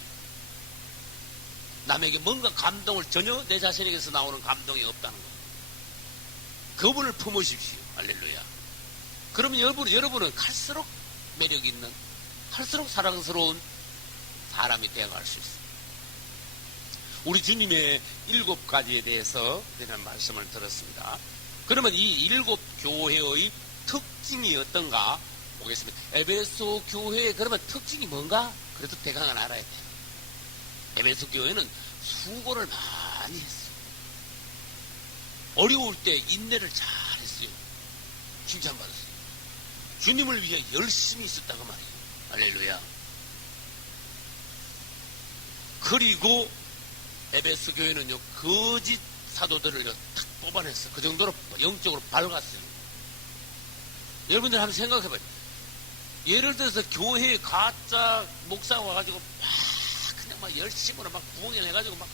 남에게 뭔가 감동을 전혀 내 자신에게서 나오는 감동이 없다는 거야. 그분을 품으십시오. 할렐루야. 그러면 여러분은 갈수록 매력 있는, 갈수록 사랑스러운 사람이 되어갈 수 있습니다. 우리 주님의 7가지에 대해서 이런 말씀을 들었습니다. 그러면 이 7 교회의 특징이 어떤가 보겠습니다. 에베소 교회의 그러면 특징이 뭔가? 그래도 대강은 알아야 돼요. 에베소 교회는 수고를 많이 했어요. 어려울 때 인내를 잘 했어요. 칭찬받았어요. 주님을 위해 열심히 있었다고 말이에요. 할렐루야. 그리고 에베소 교회는요, 거짓 사도들을 탁 뽑아냈어. 그 정도로 영적으로 밝았어요. 여러분들 한번 생각해봐요. 예를 들어서 교회에 가짜 목사가 와가지고 그냥 막 열심으로 막 부흥해가지고 막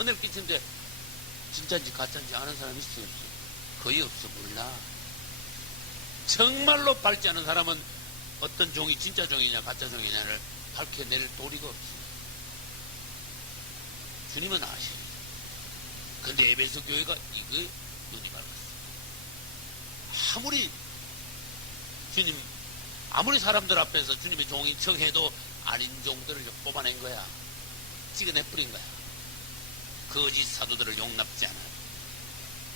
은혜를 끼치는데 진짜인지 가짜인지 아는 사람이 있어요, 없어요? 거의 없어. 몰라. 정말로 밝지 않은 사람은 어떤 종이 진짜 종이냐 가짜 종이냐를 밝혀낼 도리가 없어요. 주님은 아시죠. 근데 에베소 교회가 이거 눈이 밝았어요. 아무리 사람들 앞에서 주님의 종인 척해도 아닌 종들을 뽑아낸 거야. 찍어내버린 거야. 거짓 사도들을 용납지 않아요.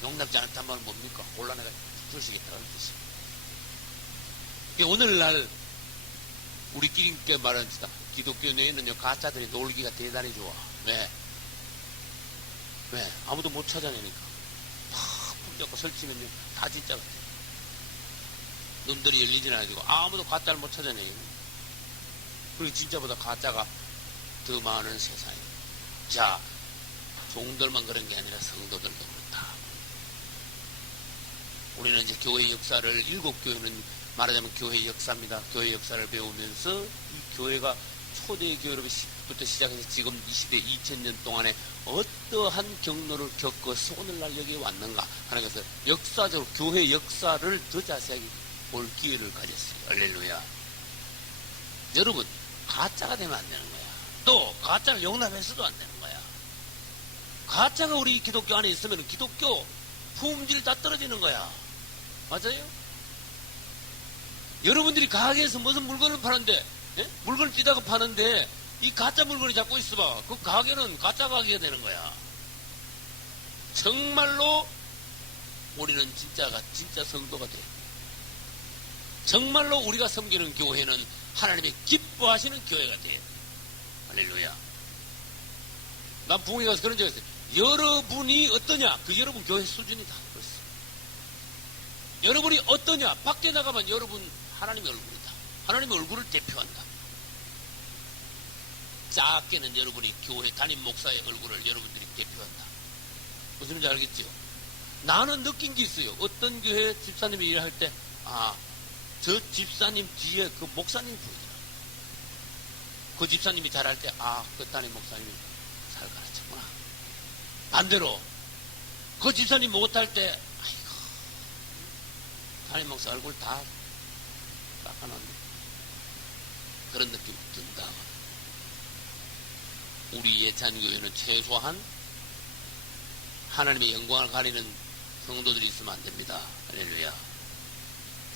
용납지 않았단 말은 뭡니까? 곤란해가 부수시겠다는 뜻이에요. 오늘날 우리끼리 말합시다. 기독교 내에는요, 가짜들이 놀기가 대단히 좋아. 왜? 왜? 아무도 못 찾아내니까. 팍 붙잡고 설치면요, 다 진짜 같아요. 눈들이 열리지는 않고 아무도 가짜를 못 찾아내요. 그리고 진짜보다 가짜가 더 많은 세상이에요. 자, 종들만 그런 게 아니라 성도들도 그렇다. 우리는 이제 교회 역사를, 일곱 교회는 말하자면 교회 역사입니다. 교회 역사를 배우면서 이 교회가 초대 교회로부터 시작해서 지금 이 시대 2000년 동안에 어떠한 경로를 겪어서 오늘날 여기에 왔는가 하는 것을 역사적으로 교회 역사를 더 자세하게 볼 기회를 가졌어요. 할렐루야. 여러분, 가짜가 되면 안 되는 거야. 또 가짜를 용납해서도 안 되는 거야. 가짜가 우리 기독교 안에 있으면 기독교 품질 다 떨어지는 거야. 맞아요? 여러분들이 가게에서 무슨 물건을 파는데, 예? 물건을 찌다가 파는데 이 가짜 물건이 자꾸 있어봐. 그 가게는 가짜 가게가 되는 거야. 정말로 우리는 진짜 성도가 돼. 정말로 우리가 섬기는 교회는 하나님이 기뻐하시는 교회가 돼. 할렐루야. 난 부흥회 가서 그런 적이 있어요. 여러분이 어떠냐? 그 여러분 교회 수준이다. 그랬어. 여러분이 어떠냐? 밖에 나가면 여러분 하나님의 얼굴이다. 하나님의 얼굴을 대표한다. 작게는 여러분이 교회 담임 목사의 얼굴을 여러분들이 대표한다. 무슨 말인지 알겠죠? 나는 느낀 게 있어요. 어떤 교회 집사님이 일할 때, 저 집사님 뒤에 그 목사님 보이더라. 그 집사님이 잘할 때, 그 담임 목사님이 잘 가르쳤구나. 반대로, 그 집사님 못할 때, 아이고, 담임 목사 얼굴 다 깎아놨네. 그런 느낌이 든다. 우리 예찬교회는 최소한 하나님의 영광을 가리는 성도들이 있으면 안 됩니다. 할렐루야.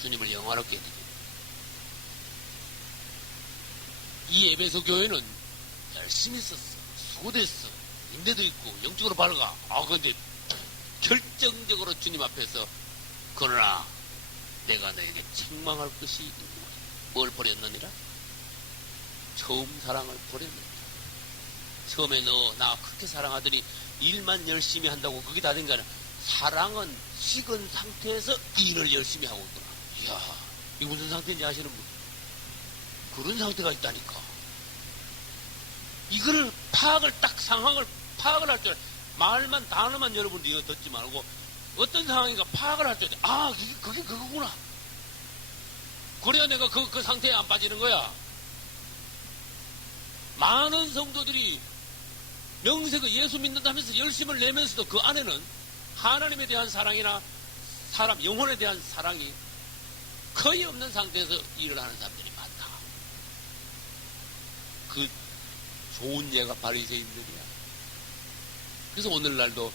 주님을 영화롭게 해드립니다. 이 에베소 교회는 열심히 썼어. 수고됐어. 인대도 있고 영적으로 밝아. 근데 결정적으로 주님 앞에서 그러나 내가 너에게 책망할 것이 있노라. 뭘 버렸느니라? 처음 사랑을 버렸느니라. 처음에 너 나 그렇게 사랑하더니 일만 열심히 한다고 그게 다 된 게 아니라 사랑은 식은 상태에서 일을 열심히 하고 있구나. 이야, 이게 무슨 상태인지 아시는 분? 그런 상태가 있다니까. 이거를 상황을 파악을 할 줄, 말만, 단어만 여러분들이 듣지 말고 어떤 상황인가 파악을 할 줄, 그게 그거구나. 그래야 내가 그 상태에 안 빠지는 거야. 많은 성도들이 명색을 예수 믿는다면서 열심을 내면서도 그 안에는 하나님에 대한 사랑이나 사람, 영혼에 대한 사랑이 거의 없는 상태에서 일을 하는 사람들이 많다. 그 좋은 예가 바리새인들이야. 그래서 오늘날도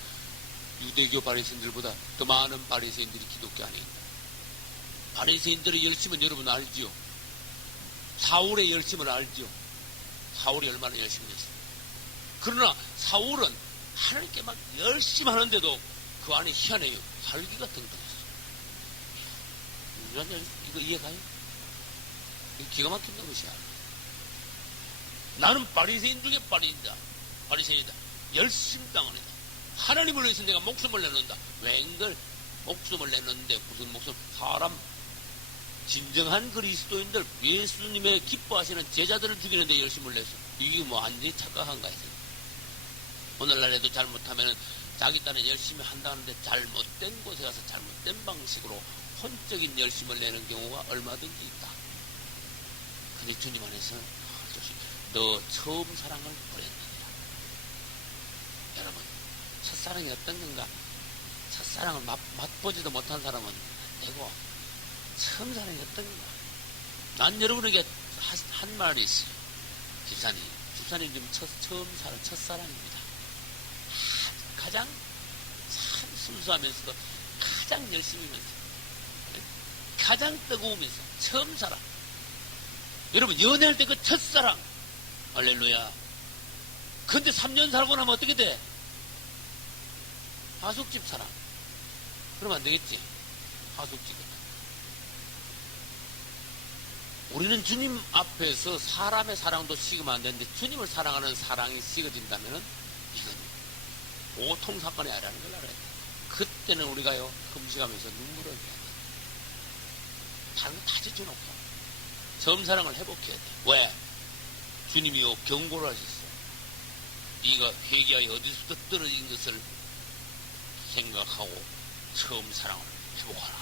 유대교 바리새인들보다 더 많은 바리새인들이 기독교 안에 있다. 바리새인들의 열심은 여러분 알지요? 사울의 열심을 알지요? 사울이 얼마나 열심히 했어요. 그러나 사울은 하나님께 막 열심히 하는데도 그 안에 희한해요. 살기가 등등했어. 이거 이해가요? 이거 기가 막힌 것이야. 나는 바리새인 중에 바리새인이다. 열심히 당하니다. 하나님을 위해서 내가 목숨을 내놓는다. 웬걸 목숨을 내놓는데 무슨 목숨? 사람 진정한 그리스도인들 예수님의 기뻐하시는 제자들을 죽이는데 열심을 내서 이게 뭐 완전히 착각한가 했어요. 오늘날에도 잘못하면 자기 딴에 열심히 한다는데 잘못된 곳에 가서 잘못된 방식으로 혼적인 열심을 내는 경우가 얼마든지 있다. 그니 주님 안에서는 너 처음 사랑을 버렸느니라. 여러분, 첫사랑이 어떤 건가? 첫사랑을 맛보지도 못한 사람은 안 되고 처음 사랑이 어떤 건가? 난 여러분에게 한 말이 있어요. 집사님 지금 첫사랑입니다. 가장 참 순수하면서도 가장 열심히 하면서 가장 뜨거우면서 처음 사랑. 여러분 연애할 때 그 첫사랑. 할렐루야. 근데 3년 살고 나면 어떻게 돼? 하숙집 사랑. 그러면 안 되겠지. 하숙집이다. 우리는 주님 앞에서 사람의 사랑도 식으면 안 되는데 주님을 사랑하는 사랑이 식어진다면 이건 보통 사건이 아니라는 걸 알아야 돼. 그때는 우리가요, 금식하면서 눈물을 흘려야 돼. 다른 거 다 지쳐놓고 점사랑을 회복해야 돼. 왜? 주님이요, 경고를 하셨어. 네가 회개하여 어디서부터 떨어진 것을 생각하고 처음 사랑을 회복하라.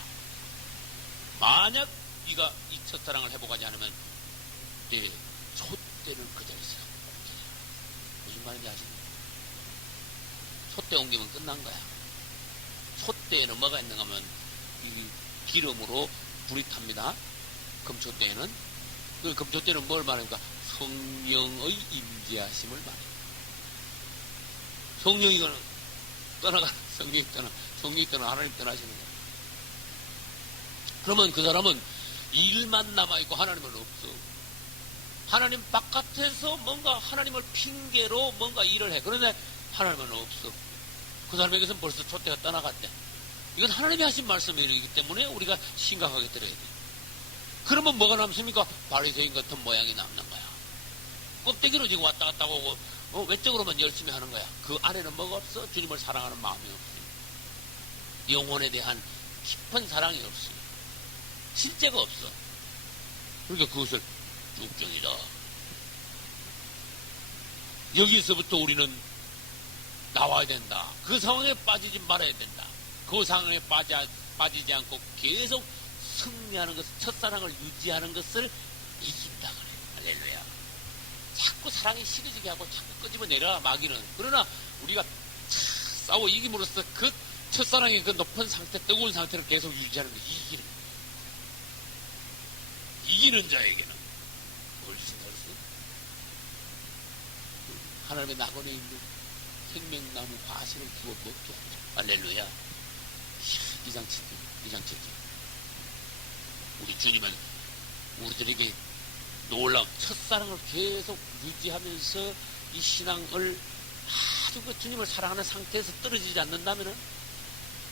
만약 네가 이 첫사랑을 회복하지 않으면 내 촛대를 그 자리에서 옮기냐. 무슨 말인지 아시나요? 촛대 옮기면 끝난 거야. 촛대에는 뭐가 있는가 하면 이 기름으로 불이 탑니다. 금촛대에는. 그 금촛대는 뭘 말합니까? 성령의 임재하심을 말해요. 성령이 떠나가, 성령이 떠나 하나님 떠나시는 거예요. 그러면 그 사람은 일만 남아있고 하나님은 없어. 하나님 바깥에서 뭔가 하나님을 핑계로 뭔가 일을 해. 그런데 하나님은 없어. 그 사람에게서는 벌써 촛대가 떠나갔대. 이건 하나님이 하신 말씀이기 때문에 우리가 심각하게 들어야 돼. 그러면 뭐가 남습니까? 바리새인 같은 모양이 남는 거야. 껍데기로 지금 왔다 갔다 오고 외적으로만 열심히 하는 거야. 그 안에는 뭐가 없어? 주님을 사랑하는 마음이 없어. 영혼에 대한 깊은 사랑이 없어. 실제가 없어. 그러니까 그것을 쭉쭉이다. 여기서부터 우리는 나와야 된다. 그 상황에 빠지지 말아야 된다. 그 상황에 빠지지 않고 계속 승리하는 것, 첫사랑을 유지하는 것을 이긴다 그래. 할렐루야. 자꾸 사랑이 식어지게 하고 자꾸 끄집어내라 마귀는. 그러나 우리가 싸워 이김으로써 그 첫사랑의 그 높은 상태, 뜨거운 상태를 계속 유지하는 것, 이기는 자에게는 훨씬 훨씬 하나님의 낙원에 있는 생명나무 과실을 주어 먹게 하리라. 할렐루야. 2장 7절. 우리 주님은 우리들에게 놀라운 첫사랑을 계속 유지하면서 이 신앙을 아주 그 주님을 사랑하는 상태에서 떨어지지 않는다면은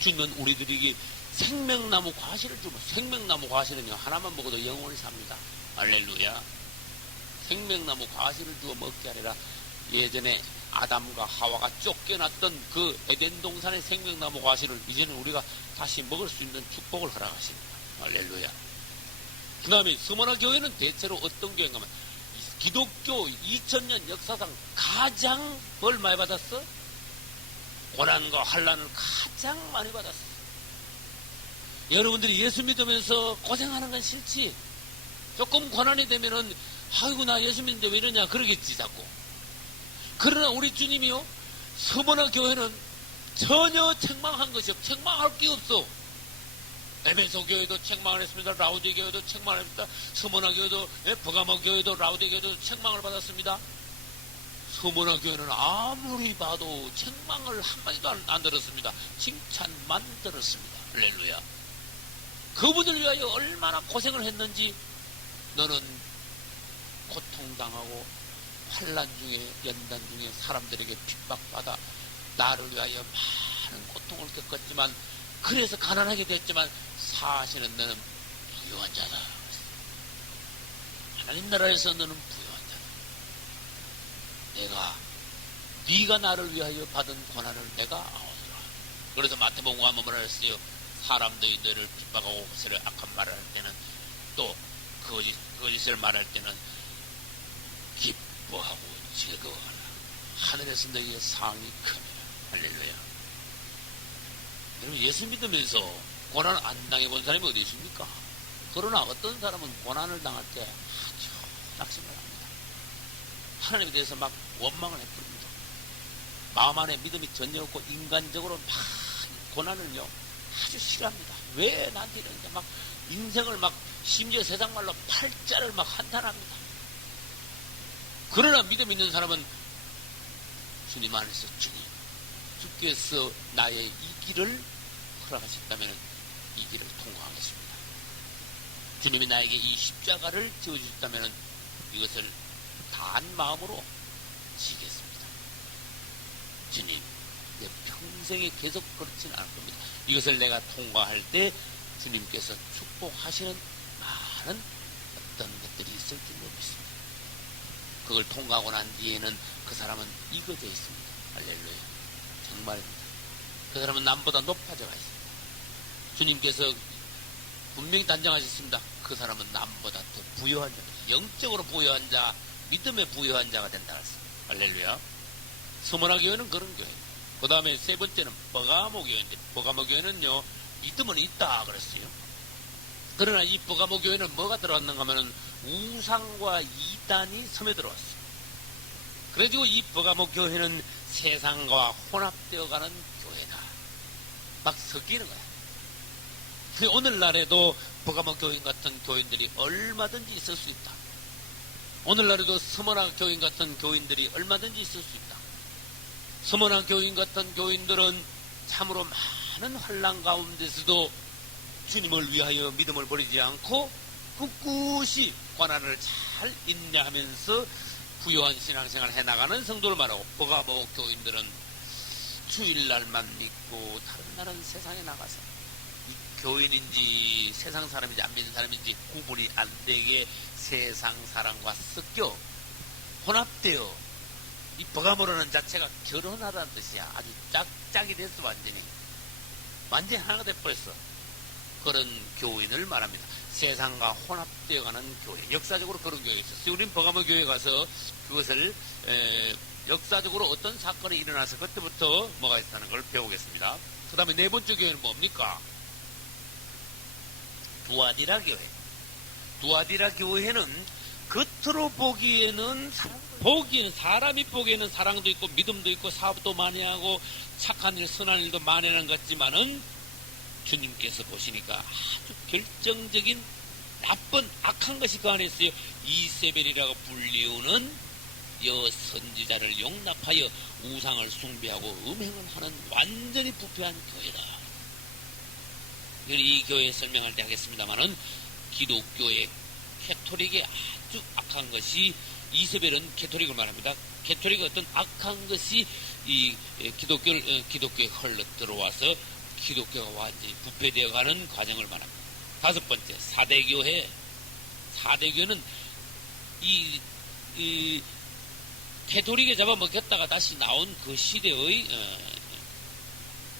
주는 우리들에게 생명나무 과실을 주고, 생명나무 과실은요, 하나만 먹어도 영원히 삽니다. 할렐루야. 생명나무 과실을 주어 먹게 하리라. 예전에 아담과 하와가 쫓겨났던 그 에덴 동산의 생명나무 과실을 이제는 우리가 다시 먹을 수 있는 축복을 허락하십니다. 할렐루야. 그 다음에 서머나 교회는 대체로 어떤 교회인가 하면 기독교 2000년 역사상 가장 뭘 많이 받았어? 고난과 환난을 가장 많이 받았어. 여러분들이 예수 믿으면서 고생하는 건 싫지. 조금 고난이 되면은 아이고 나 예수 믿는데 왜 이러냐 그러겠지 자꾸. 그러나 우리 주님이요, 서머나 교회는 전혀 책망한 것이 없어. 책망할 게 없어. 에베소 교회도 책망을 했습니다. 라우디 교회도 책망을 했습니다. 서머나 교회도, 버가모 교회도, 라우디 교회도 책망을 받았습니다. 서머나 교회는 아무리 봐도 책망을 한마디도 안 들었습니다. 칭찬만 들었습니다. 할렐루야. 그분을 위하여 얼마나 고생을 했는지. 너는 고통당하고 환난 중에, 연단 중에 사람들에게 핍박받아 나를 위하여 많은 고통을 겪었지만, 그래서 가난하게 됐지만 사실은 너는 부유한 자다. 하나님 나라에서 너는 부유한 자다. 네가 나를 위하여 받은 고난을 내가 아오리라. 그래서 마태복음 가면 뭐라 했어요? 사람들이 너를 핍박하고 것을 악한 말을 할 때는, 또 거짓을 말할 때는 기뻐하고 즐거워하라. 하늘에서 너희의 상이 큽니다. 할렐루야. 여러분, 예수 믿으면서 고난 안 당해본 사람이 어디 있습니까? 그러나 어떤 사람은 고난을 당할 때 아주 낙심을 합니다. 하나님에 대해서 막 원망을 해버립니다. 마음 안에 믿음이 전혀 없고 인간적으로 막 고난을요 아주 싫어합니다. 왜 나한테 이러니까 막 인생을 막, 심지어 세상 말로 팔자를 막 한탄합니다. 그러나 믿음 있는 사람은 주님 안에서 주께서 나의 이 길을 허락하셨다면 이 길을 통과하겠습니다. 주님이 나에게 이 십자가를 지어주셨다면 이것을 다한 마음으로 지겠습니다. 주님, 내 평생에 계속 그렇지는 않을 겁니다. 이것을 내가 통과할 때 주님께서 축복하시는 많은 어떤 것들이 있을 줄 모르겠습니다. 그걸 통과하고 난 뒤에는 그 사람은 익어져 있습니다. 할렐루야. 정말입니다. 그 사람은 남보다 높아져가 있습니다. 주님께서 분명히 단정하셨습니다. 그 사람은 남보다 더 부유한 자, 영적으로 부유한 자, 믿음에 부유한 자가 된다 했습니다. 할렐루야. 스무나 교회는 그런 교회입니다. 그 다음에 세 번째는 버가모 교회인데, 버가모 교회는요, 믿음은 있다 그랬어요. 그러나 이 버가모 교회는 뭐가 들어왔는가 하면은 우상과 이단이 스며들어왔어요. 그래가지고 이 버가모 교회는 세상과 혼합되어 가는 교회다. 막 섞이는 거야. 오늘날에도 버가모 교인 같은 교인들이 얼마든지 있을 수 있다. 오늘날에도 스머나 교인 같은 교인들이 얼마든지 있을 수 있다. 스머나 교인 같은 교인들은 참으로 많은 환난 가운데서도 주님을 위하여 믿음을 버리지 않고 꿋꿋이 고난을 잘 인내하면서 부유한 신앙생활을 해나가는 성도를 말하고, 버가모 교인들은 주일날만 믿고 다른 날은 세상에 나가서 이 교인인지 세상 사람인지 안 믿는 사람인지 구분이 안 되게 세상 사람과 섞여 혼합되어, 이 버가모라는 자체가 결혼하라는 뜻이야. 아주 짝짝이 됐어. 완전히 하나가 돼버렸어. 그런 교인을 말합니다. 세상과 혼합되어가는 교회. 역사적으로 그런 교회가 있었어요. 우린 버가모 교회 가서 그것을 역사적으로 어떤 사건이 일어나서 그때부터 뭐가 있다는 걸 배우겠습니다. 그 다음에 네 번째 교회는 뭡니까? 두아디라 교회. 두아디라 교회는 겉으로 보기에는 사람이 보기에는 사랑도 있고 믿음도 있고 사업도 많이 하고 착한 일 선한 일도 많이 하는 것 같지만은 주님께서 보시니까 아주 결정적인 나쁜 악한 것이 그 안에 있어요. 이세벨이라고 불리우는 여선지자를 용납하여 우상을 숭배하고 음행을 하는 완전히 부패한 교회다. 이 교회 설명할 때 하겠습니다만은 기독교의 캐토릭의 아주 악한 것이, 이세벨은 캐토릭을 말합니다. 캐토릭의 어떤 악한 것이 이 기독교에 흘러 들어와서 기독교가 완전히 부패되어 가는 과정을 말합니다. 다섯 번째, 사대교회. 사대교회는 이 캐토릭에 잡아먹혔다가 다시 나온 그 시대의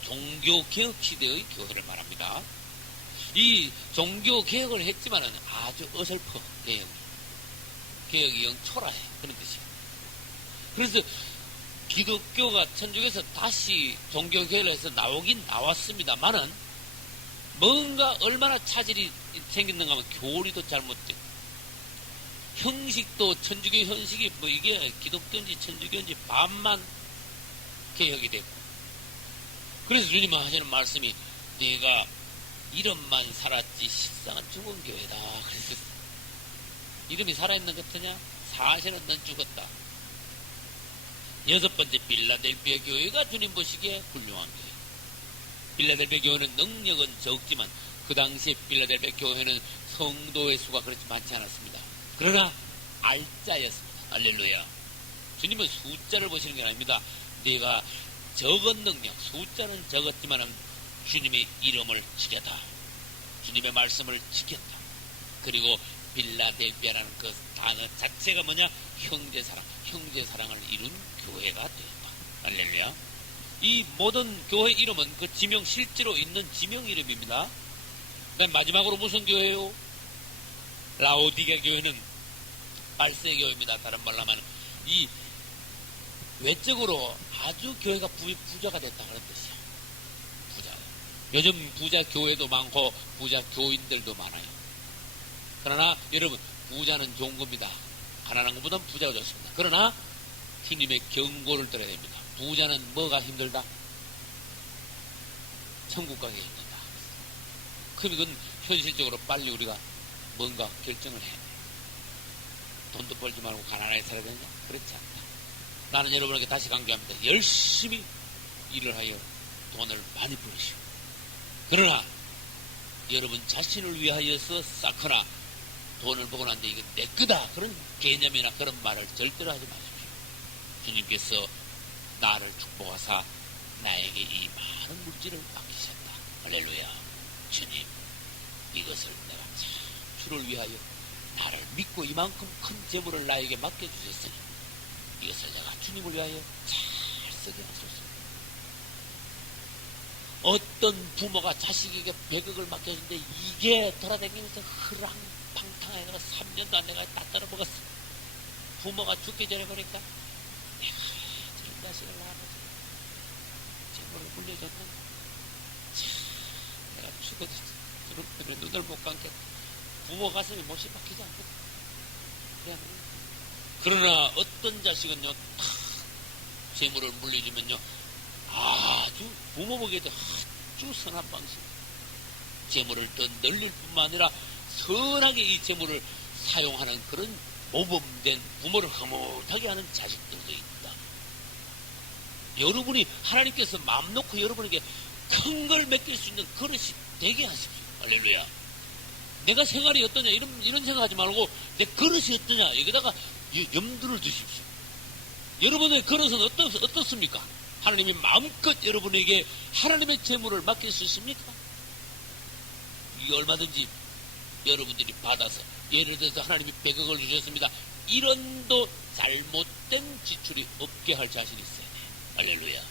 종교개혁 시대의 교회를 말합니다. 이 종교개혁을 했지만은 아주 어설퍼, 개혁이 영 초라해. 그런 뜻이에요. 그래서 기독교가 천주교에서 다시 종교개혁을 해서 나오긴 나왔습니다만은 뭔가 얼마나 차질이 생겼는가 하면 교리도 잘못되고 형식도 천주교 형식이 뭐 이게 기독교인지 천주교인지 반만 개혁이 되고, 그래서 주님은 하시는 말씀이 네가 이름만 살았지 실상은 죽은 교회다. 그래서 이름이 살아있는 것 같으냐? 사실은 넌 죽었다. 여섯 번째, 빌라델비아 교회가 주님 보시기에 훌륭한 교회. 빌라델비아 교회는 능력은 적지만 그 당시에 빌라델비아 교회는 성도의 수가 그렇지 많지 않았습니다. 그러나 알짜였습니다. 할렐루야. 주님은 숫자를 보시는 게 아닙니다. 네가 적은 능력, 숫자는 적었지만 주님의 이름을 지켰다. 주님의 말씀을 지켰다. 그리고 빌라델비아라는 그 단어 자체가 뭐냐? 형제사랑, 형제사랑을 이룬 교회가 되었다. 할렐루야. 이 모든 교회 이름은 그 지명, 실제로 있는 지명 이름입니다. 그다음 마지막으로 무슨 교회요? 라오디게 교회는 발세 교회입니다. 다른 말로 하면 이 외적으로 아주 교회가 부자가 됐다 그런 뜻이야. 부자. 요즘 부자 교회도 많고 부자 교인들도 많아요. 그러나 여러분, 부자는 좋은 겁니다. 가난한 것보다 부자가 좋습니다. 그러나 주님의 경고를 들어야 됩니다. 부자는 뭐가 힘들다? 천국 가기 힘들다. 그럼 이건 현실적으로 빨리 우리가 뭔가 결정을 해야 돼. 돈도 벌지 말고 가난하게 살아야 되느냐? 그렇지 않다. 나는 여러분에게 다시 강조합니다. 열심히 일을 하여 돈을 많이 벌으시오. 그러나 여러분 자신을 위하여서 쌓거나 돈을 보고 난데 이거 내 거다 그런 개념이나 그런 말을 절대로 하지 마십시오. 주님께서 나를 축복하사 나에게 이 많은 물질을 맡기셨다. 할렐루야. 주님, 이것을 내가 참 주를 위하여 나를 믿고 이만큼 큰 재물을 나에게 맡겨주셨으니 이것을 내가 주님을 위하여 잘 쓰게 하소서. 어떤 부모가 자식에게 100억을 맡겨주는데 이게 돌아다니면서 흐랑방탕해가 3년도 안 돼가 다 떨어먹었어. 부모가 죽기 전에 보니까 내가 저런 자식을 낳아가지고 재물을 물려줬는데 내가 죽어도 저런 때문에 눈을 못 감겠다. 부모 가슴이 못이 박히지 않거든. 그러나 어떤 자식은요, 탁 재물을 물려주면요, 아주 부모 보기에도 아주 선한 방식. 재물을 더 늘릴 뿐만 아니라 선하게 이 재물을 사용하는 그런 모범된 부모를 흐뭇하게 하는 자식들도 있다. 여러분이 하나님께서 마음 놓고 여러분에게 큰 걸 맡길 수 있는 그릇이 되게 하십시오. 할렐루야. 내가 생활이 어떠냐 이런 생각하지 말고 내 그릇이 어떠냐 여기다가 염두를 두십시오. 여러분의 그릇은 어떻습니까? 하나님이 마음껏 여러분에게 하나님의 재물을 맡길 수 있습니까? 이 얼마든지 여러분들이 받아서 예를 들어서 하나님이 100억을 주셨습니다. 1원도 잘못된 지출이 없게 할 자신이 있어야 돼요. 할렐루야.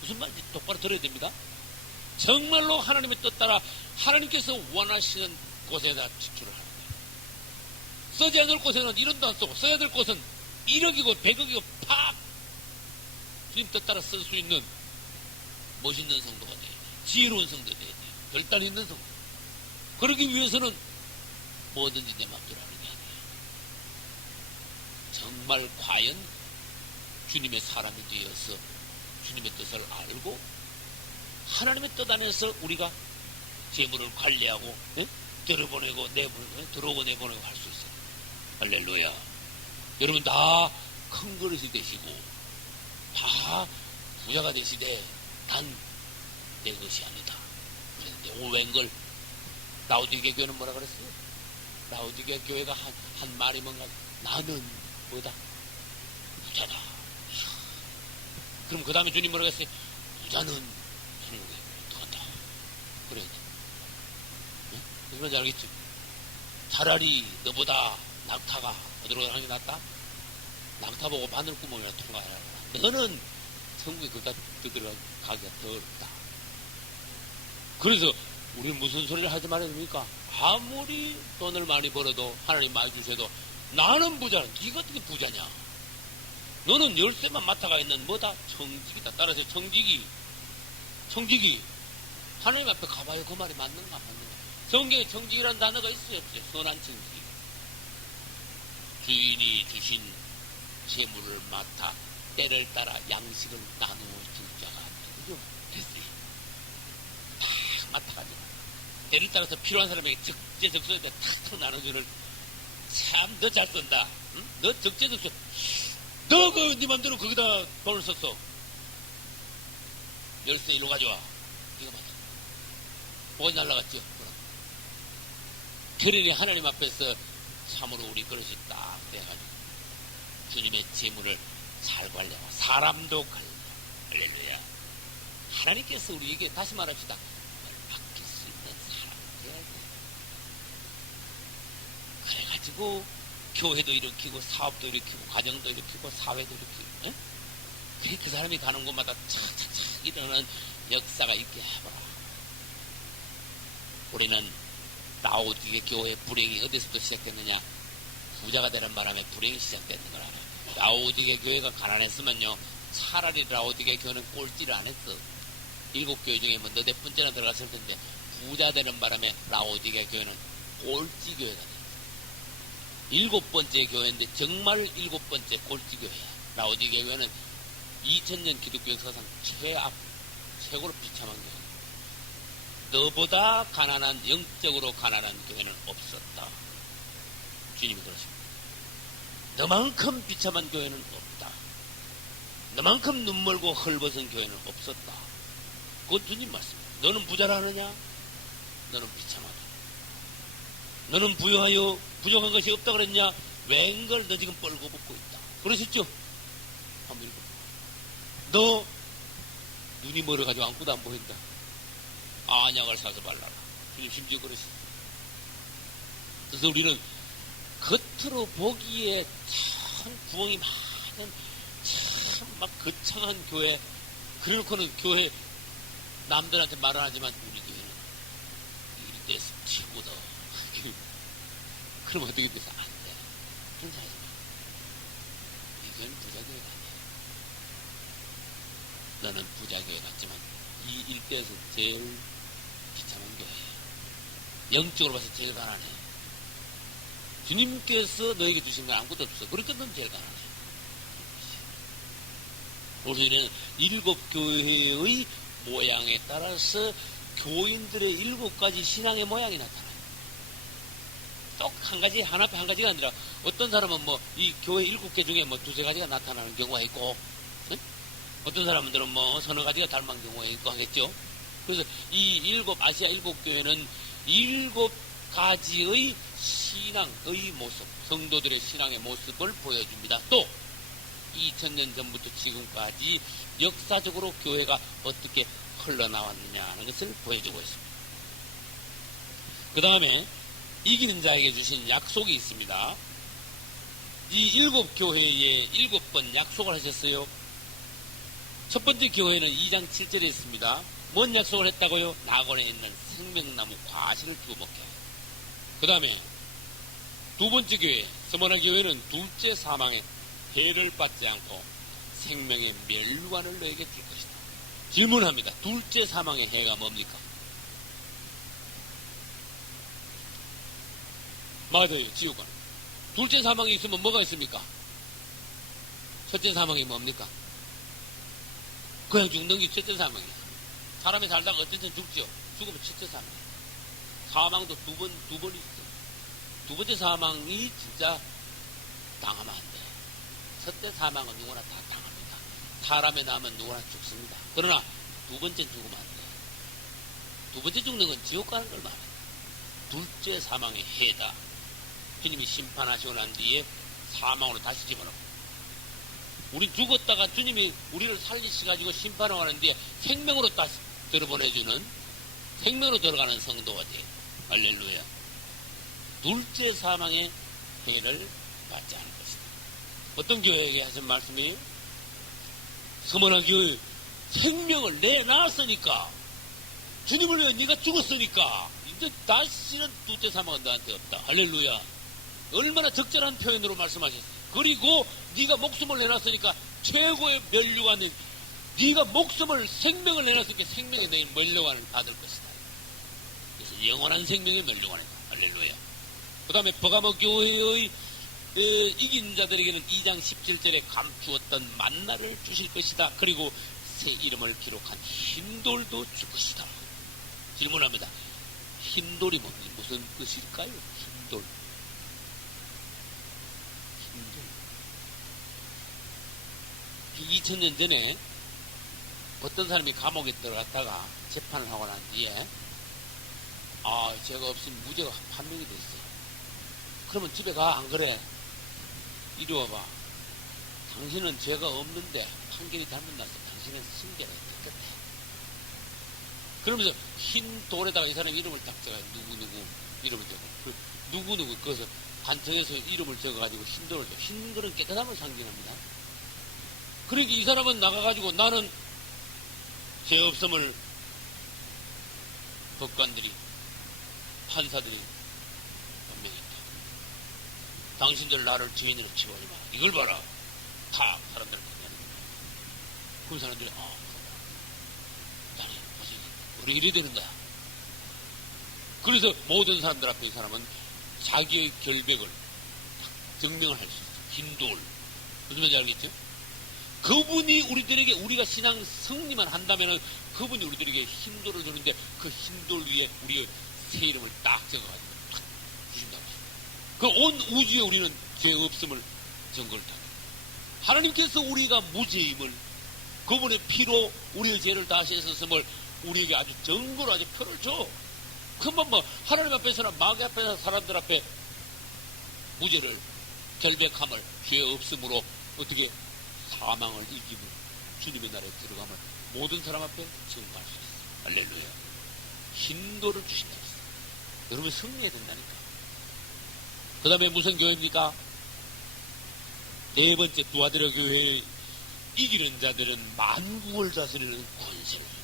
무슨 말인지 똑바로 들어야 됩니다. 정말로 하나님의 뜻 따라 하나님께서 원하시는 곳에다 지출을 하는 거예요. 써지 않을 곳에는 1원도 안 쓰고 써야 될 곳은 1억이고 100억이고 팍 주님 뜻 따라 쓸 수 있는 멋있는 성도가 돼야 돼요. 지혜로운 성도가 돼야 돼요. 결단 있는 성도. 그러기 위해서는 뭐든지 내 맘대로 하는 게 아니에요. 정말 과연 주님의 사람이 되어서 주님의 뜻을 알고 하나님의 뜻 안에서 우리가 재물을 관리하고 들어보내고 내보내고 들어오고 내보내고 할 수 있어요. 할렐루야. 여러분 다 큰 그릇이 되시고 다 부자가 되시되 단 내 것이 아니다. 그런데 오웬걸 라오디게 교회는 뭐라 그랬어요? 라오디게 교회가 한 말이 뭔가 나는 뭐다? 부자다. 그럼 그 다음에 주님 뭐라고 했어요? 부자는 천국에 들어간다. 그래야 돼. 응? 무슨 말인지 알겠지? 차라리 너보다 낙타가 어디로 가는 게 낫다? 낙타 보고 바늘구멍이라 통과하라. 너는 천국에 들어가기가 더 어렵다. 그래서 우리는 무슨 소리를 하지 말아야 됩니까? 아무리 돈을 많이 벌어도 하나님 많이 주셔도 나는 부자야. 네가 어떻게 부자냐? 너는 열쇠만 맡아가 있는 뭐다? 청직이다. 따라서 청직이 하나님 앞에 가봐요. 그 말이 맞는가 맞는가? 성경에 청직이라는 단어가 있어요 없어요? 선한 청직이. 주인이 주신 재물을 맡아 때를 따라 양식을 나누어줄 자가 아니죠. 그랬어요. 탁 맡아가지고 때를 따라서 필요한 사람에게 적재적소에다 탁탁 나눠주는 참 너 잘 쓴다. 응? 너 적재적소 너 네 맘대로 거기다 돈을 썼어. 열쇠 일로 가져와. 이거 맞아. 뭐가 날라갔죠? 그러니 하나님 앞에서 참으로 우리 그릇이 딱 돼가지고 주님의 재물을 잘 관리하고 사람도 관리하고 할렐루야. 하나님께서 우리에게 다시 말합시다. 맡길 수 있는 사람 되어야 돼. 그래가지고 교회도 일으키고 사업도 일으키고 가정도 일으키고 사회도 일으키고 응? 그 사람이 가는 곳마다 착착착 일어나는 역사가 있게 해보라. 우리는 라오디게 교회의 불행이 어디서부터 시작됐느냐? 부자가 되는 바람에 불행이 시작됐는 거라. 라오디게 교회가 가난했으면요 차라리 라오디게 교회는 꼴찌를 안 했어. 7교회 중에 뭐 너댓 번째나 들어갔을 텐데 부자 되는 바람에 라오디게 교회는 꼴찌 교회가 됐어. 7번째 교회인데 정말 7번째 꼴찌 교회야. 라오디게 교회는 2000년 기독교 역사상 최고로 비참한 교회. 너보다 가난한, 영적으로 가난한 교회는 없었다. 주님이 그러십니다. 너만큼 비참한 교회는 없다. 너만큼 눈멀고 헐벗은 교회는 없었다. 그건 주님 말씀이야. 너는 부자라느냐? 너는 비참하다. 너는 부유하여 부족한 것이 없다 그랬냐? 웬걸 너 지금 뻘고벗고 있다. 그러셨죠? 한번 읽어. 너 눈이 멀어가지고 아무것도 안 보인다. 안약을 사서 발라라. 주님 심지어 그러시죠. 그래서 우리는 겉으로 보기에 참 구멍이 많은 참 막 거창한 교회, 그래놓고는 교회 남들한테 말은 하지만 우리 교회는 일대에서 최고다. 그럼 어떻게 돼서 안 돼. 그런 사람이 이 교회는 부자교회가 아니야. 너는 부자교회 같지만 이 일대에서 제일 비참한 교회야. 영적으로 봐서 제일 가난해. 주님께서 너에게 주신 건 아무것도 없어. 그러니까 넌 제일 가난해. 우리는 일곱 교회의 모양에 따라서 교인들의 일곱 가지 신앙의 모양이 나타나요. 꼭 한 가지, 하나 앞에 한 가지가 아니라 어떤 사람은 뭐 이 교회 일곱 개 중에 뭐 두세 가지가 나타나는 경우가 있고, 응? 어떤 사람들은 뭐 서너 가지가 닮은 경우가 있고 하겠죠. 그래서 이 일곱, 아시아 일곱 교회는 일곱 가지의 신앙의 모습, 성도들의 신앙의 모습을 보여줍니다. 또 2000년 전부터 지금까지 역사적으로 교회가 어떻게 흘러나왔느냐 하는 것을 보여주고 있습니다. 그 다음에 이기는 자에게 주신 약속이 있습니다. 이 일곱 교회에 7번 약속을 하셨어요. 첫 번째 교회는 2장 7절에 있습니다. 뭔 약속을 했다고요? 낙원에 있는 생명나무 과실을 주워 먹게. 그 다음에 두 번째 교회, 스무나 교회는 둘째 사망에 해를 받지 않고 생명의 멸류관을 너에게 줄 것이다. 질문합니다. 둘째 사망의 해가 뭡니까? 맞아요. 지옥관. 둘째 사망이 있으면 뭐가 있습니까? 첫째 사망이 뭡니까? 그냥 죽는 게 첫째 사망이에요. 사람이 살다가 어쨌든 죽죠. 죽으면 첫째 사망이에요. 사망도 두 번 있어요. 두 번째 사망이 진짜 당하면 안 돼요. 첫째 사망은 누구나 다 당합니다. 사람의 남은 누구나 죽습니다. 그러나 두 번째 죽으면 안 돼요. 두 번째 죽는 건 지옥 가는 걸 말해요. 둘째 사망의 해다. 주님이 심판하시고 난 뒤에 사망으로 다시 집어넣고, 우리 죽었다가 주님이 우리를 살리셔가지고 심판하고 난 뒤에 생명으로 다시 들어보내주는, 생명으로 들어가는 성도가 돼. 할렐루야. 둘째 사망의 해를 받지 않을 것이다. 어떤 교회에게 하신 말씀이, 서머나 교회 생명을 내놨으니까, 주님을 위해 네가 죽었으니까 이제 다시는 둘째 사망은 너한테 없다. 할렐루야. 얼마나 적절한 표현으로 말씀하셨어요. 그리고 네가 목숨을 내놨으니까 최고의 멸류관은, 네가 목숨을, 생명을 내놨으니까 생명의 내 멸류관을 받을 것이다. 그래서 영원한 생명의 멸류관이다. 할렐루야. 그 다음에 버가모 교회의 이긴 자들에게는 2장 17절에 감추었던 만나를 주실 것이다. 그리고 새 이름을 기록한 흰돌도 줄 것이다. 질문합니다. 흰돌이 뭡니까? 무슨 뜻일까요? 흰돌. 2000년 전에 어떤 사람이 감옥에 들어갔다가 재판을 하고 난 뒤에 죄가 없으면 무죄가 판명이 됐어요. 그러면 집에 가. 안 그래? 이리 와봐. 당신은 죄가 없는데 판결이 잘못 났어. 당신은 승계가 깨끗해. 그러면서 흰 돌에다가 이 사람 이름을 딱 적어요. 누구누구 이름을 적어. 누구누구 그래서 관청에서 이름을 적어가지고 흰 돌을 적어. 흰 돌은 깨끗함을 상징합니다. 그러니까 이 사람은 나가가지고 나는 죄 없음을 법관들이, 판사들이 변명했다. 당신들 나를 죄인으로 치부하지 마. 이걸 봐라. 다 사람들 판단하는 거야. 그 사람들이 나는 무슨 우리 일이 되는 거야. 그래서 모든 사람들 앞에 이 사람은 자기의 결백을 증명을 할 수 있어. 흰 돌. 무슨 말인지 알겠죠? 그분이 우리들에게, 우리가 신앙 승리만 한다면 그분이 우리들에게 흰돌을 주는데 그 흰돌 위에 우리의 새 이름을 딱 적어가지고 탁 주신다고 해요. 그 온 우주에 우리는 죄 없음을 증거를 다. 하나님께서 우리가 무죄임을, 그분의 피로 우리의 죄를 다 씻었음을 우리에게 아주 증거로 아주 표를 줘. 그러면 뭐 하나님 앞에서나 마귀 앞에서 사람들 앞에 무죄를, 결백함을, 죄 없음으로 어떻게 사망을 이기고 주님의 나라에 들어가면 모든 사람 앞에 증거할 수 있어요. 할렐루야. 흰돌을 주신다 했어요. 여러분 승리해야 된다니까. 그 다음에 무슨 교회입니까? 네 번째 두아드라 교회의 이기는 자들은 만국을 다스리는 권세를 줍니다.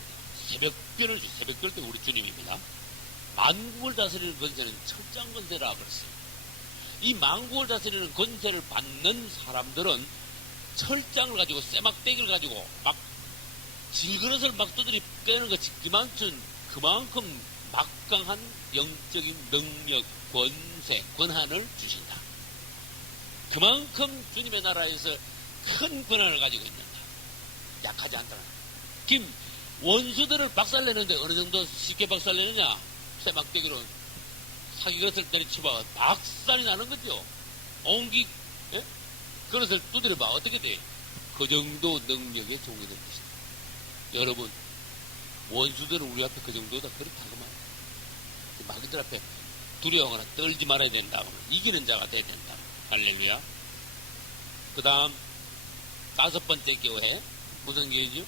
새벽 특별을 주 새벽별 때 우리 주님입니다. 만국을 다스리는 권세는 철장 권세라 그랬어요. 이 만국을 다스리는 권세를 받는 사람들은 철장을 가지고 쇠막대기를 가지고 막 질그릇을 막 두드리 빼는 것이 그만큼 막강한 영적인 능력, 권세, 권한을 주신다. 그만큼 주님의 나라에서 큰 권한을 가지고 있는다. 약하지 않다. 김 원수들을 박살내는데 어느 정도 쉽게 박살내느냐? 쇠막대기로 사기그릇을 때려치봐 박살이 나는 거죠. 옹기 예? 그릇을 두드려봐 어떻게 돼? 그 정도 능력의 종이 될 것이다. 여러분 원수들은 우리 앞에 그 정도다 그렇다고만 마귀들 앞에 두려워하거나 떨지 말아야 된다. 이기는 자가 돼야 된다. 할렐루야. 그 다음 5번째 교회 무슨 교회죠?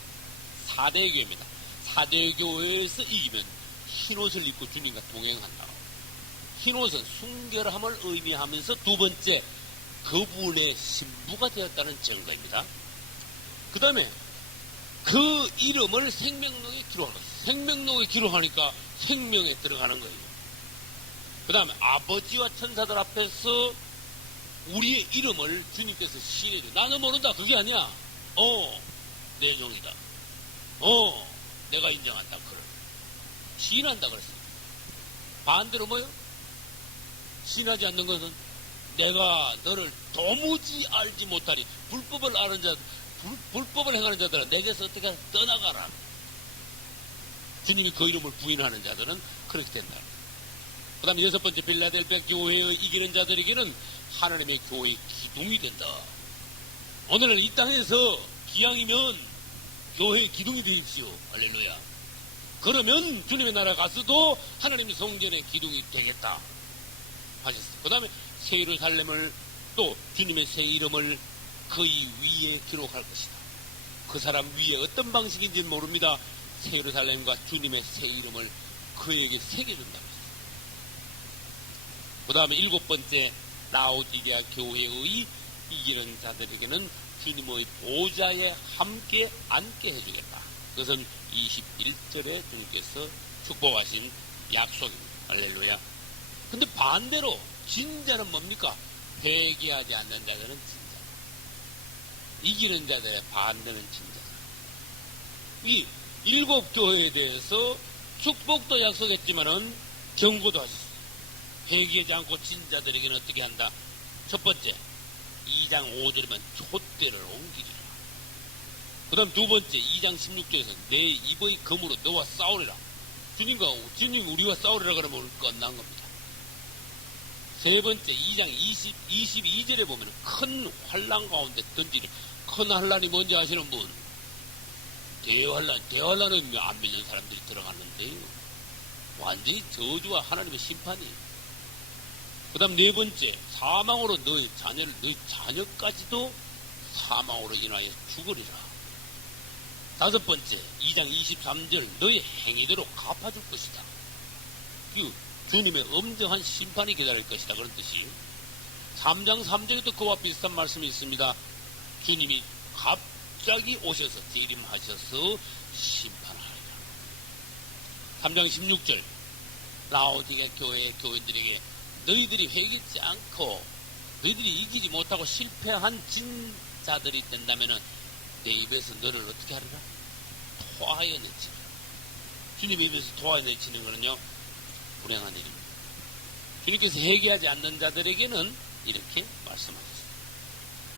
4대 교회입니다. 4대 교회에서 이기면 흰옷을 입고 주님과 동행한다. 흰옷은 순결함을 의미하면서 두 번째 그분의 신부가 되었다는 증거입니다. 그 다음에 그 이름을 생명록에 기록하는 거예요. 생명록에 기록하니까 생명에 들어가는 거예요. 그 다음에 아버지와 천사들 앞에서 우리의 이름을 주님께서 시인해줘. 나는 모른다. 그게 아니야. 내 종이다. 내가 인정한다. 그래. 시인한다 그랬어요. 반대로 뭐요? 시인하지 않는 것은 내가 너를 도무지 알지 못하니 불법을 아는 자, 불법을 행하는 자들아 내게서 어떻게 떠나가라. 주님이 그 이름을 부인하는 자들은 그렇게 된다. 그 다음에 6번째 빌라델비아 교회의 이기는 자들에게는 하나님의 교회의 기둥이 된다. 오늘은 이 땅에서 기왕이면 교회의 기둥이 되십시오. 할렐루야. 그러면 주님의 나라 가서도 하나님의 성전의 기둥이 되겠다 하셨어요. 그 다음에 새 예루살렘을 또 주님의 새 이름을 그의 위에 기록할 것이다. 그 사람 위에 어떤 방식인지는 모릅니다. 새 예루살렘과 주님의 새 이름을 그에게 새겨준다. 그 다음에 7번째 라오디게아 교회의 이기는 자들에게는 주님의 보좌에 함께 앉게 해주겠다. 그것은 21절에 주님께서 축복하신 약속입니다. 할렐루야. 근데 반대로 진자는 뭡니까? 회개하지 않는 자들은 진자. 이기는 자들의 반대는 진자. 이 7교회에 대해서 축복도 약속했지만은 경고도 하셨어요. 회개하지 않고 진자들에게는 어떻게 한다? 첫 번째 2장 5절이면 촛대를 옮기리라. 그 다음 두 번째 2장 16절에서 내 입의 검으로 너와 싸우리라. 주님 우리와 싸우리라 그러면 끝난 겁니다. 세 번째 2장 22절에 보면 큰 환란 가운데 던지리. 큰 환란이 뭔지 아시는 분? 대환란은 안 믿는 사람들이 들어갔는데요. 완전히 저주와 하나님의 심판이에요. 그 다음 네 번째 사망으로 너희 자녀까지도 사망으로 인하여 죽으리라. 다섯 번째 2장 23절 너희 행위대로 갚아줄 것이다. 주님의 엄정한 심판이 기다릴 것이다. 그런 뜻이에요. 3장 3절에도 그와 비슷한 말씀이 있습니다. 주님이 갑자기 오셔서 재림하셔서 심판하리라. 3장 16절 라오디게아 교회의 교인들에게 너희들이 회개치 않고 너희들이 이기지 못하고 실패한 진자들이 된다면 내 입에서 너를 어떻게 하리라? 토하여 내치라. 주님의 입에서 토하여 내치는 것은요 불행한 일입니다. 주님께서 회개하지 않는 자들에게는 이렇게 말씀하셨습니다.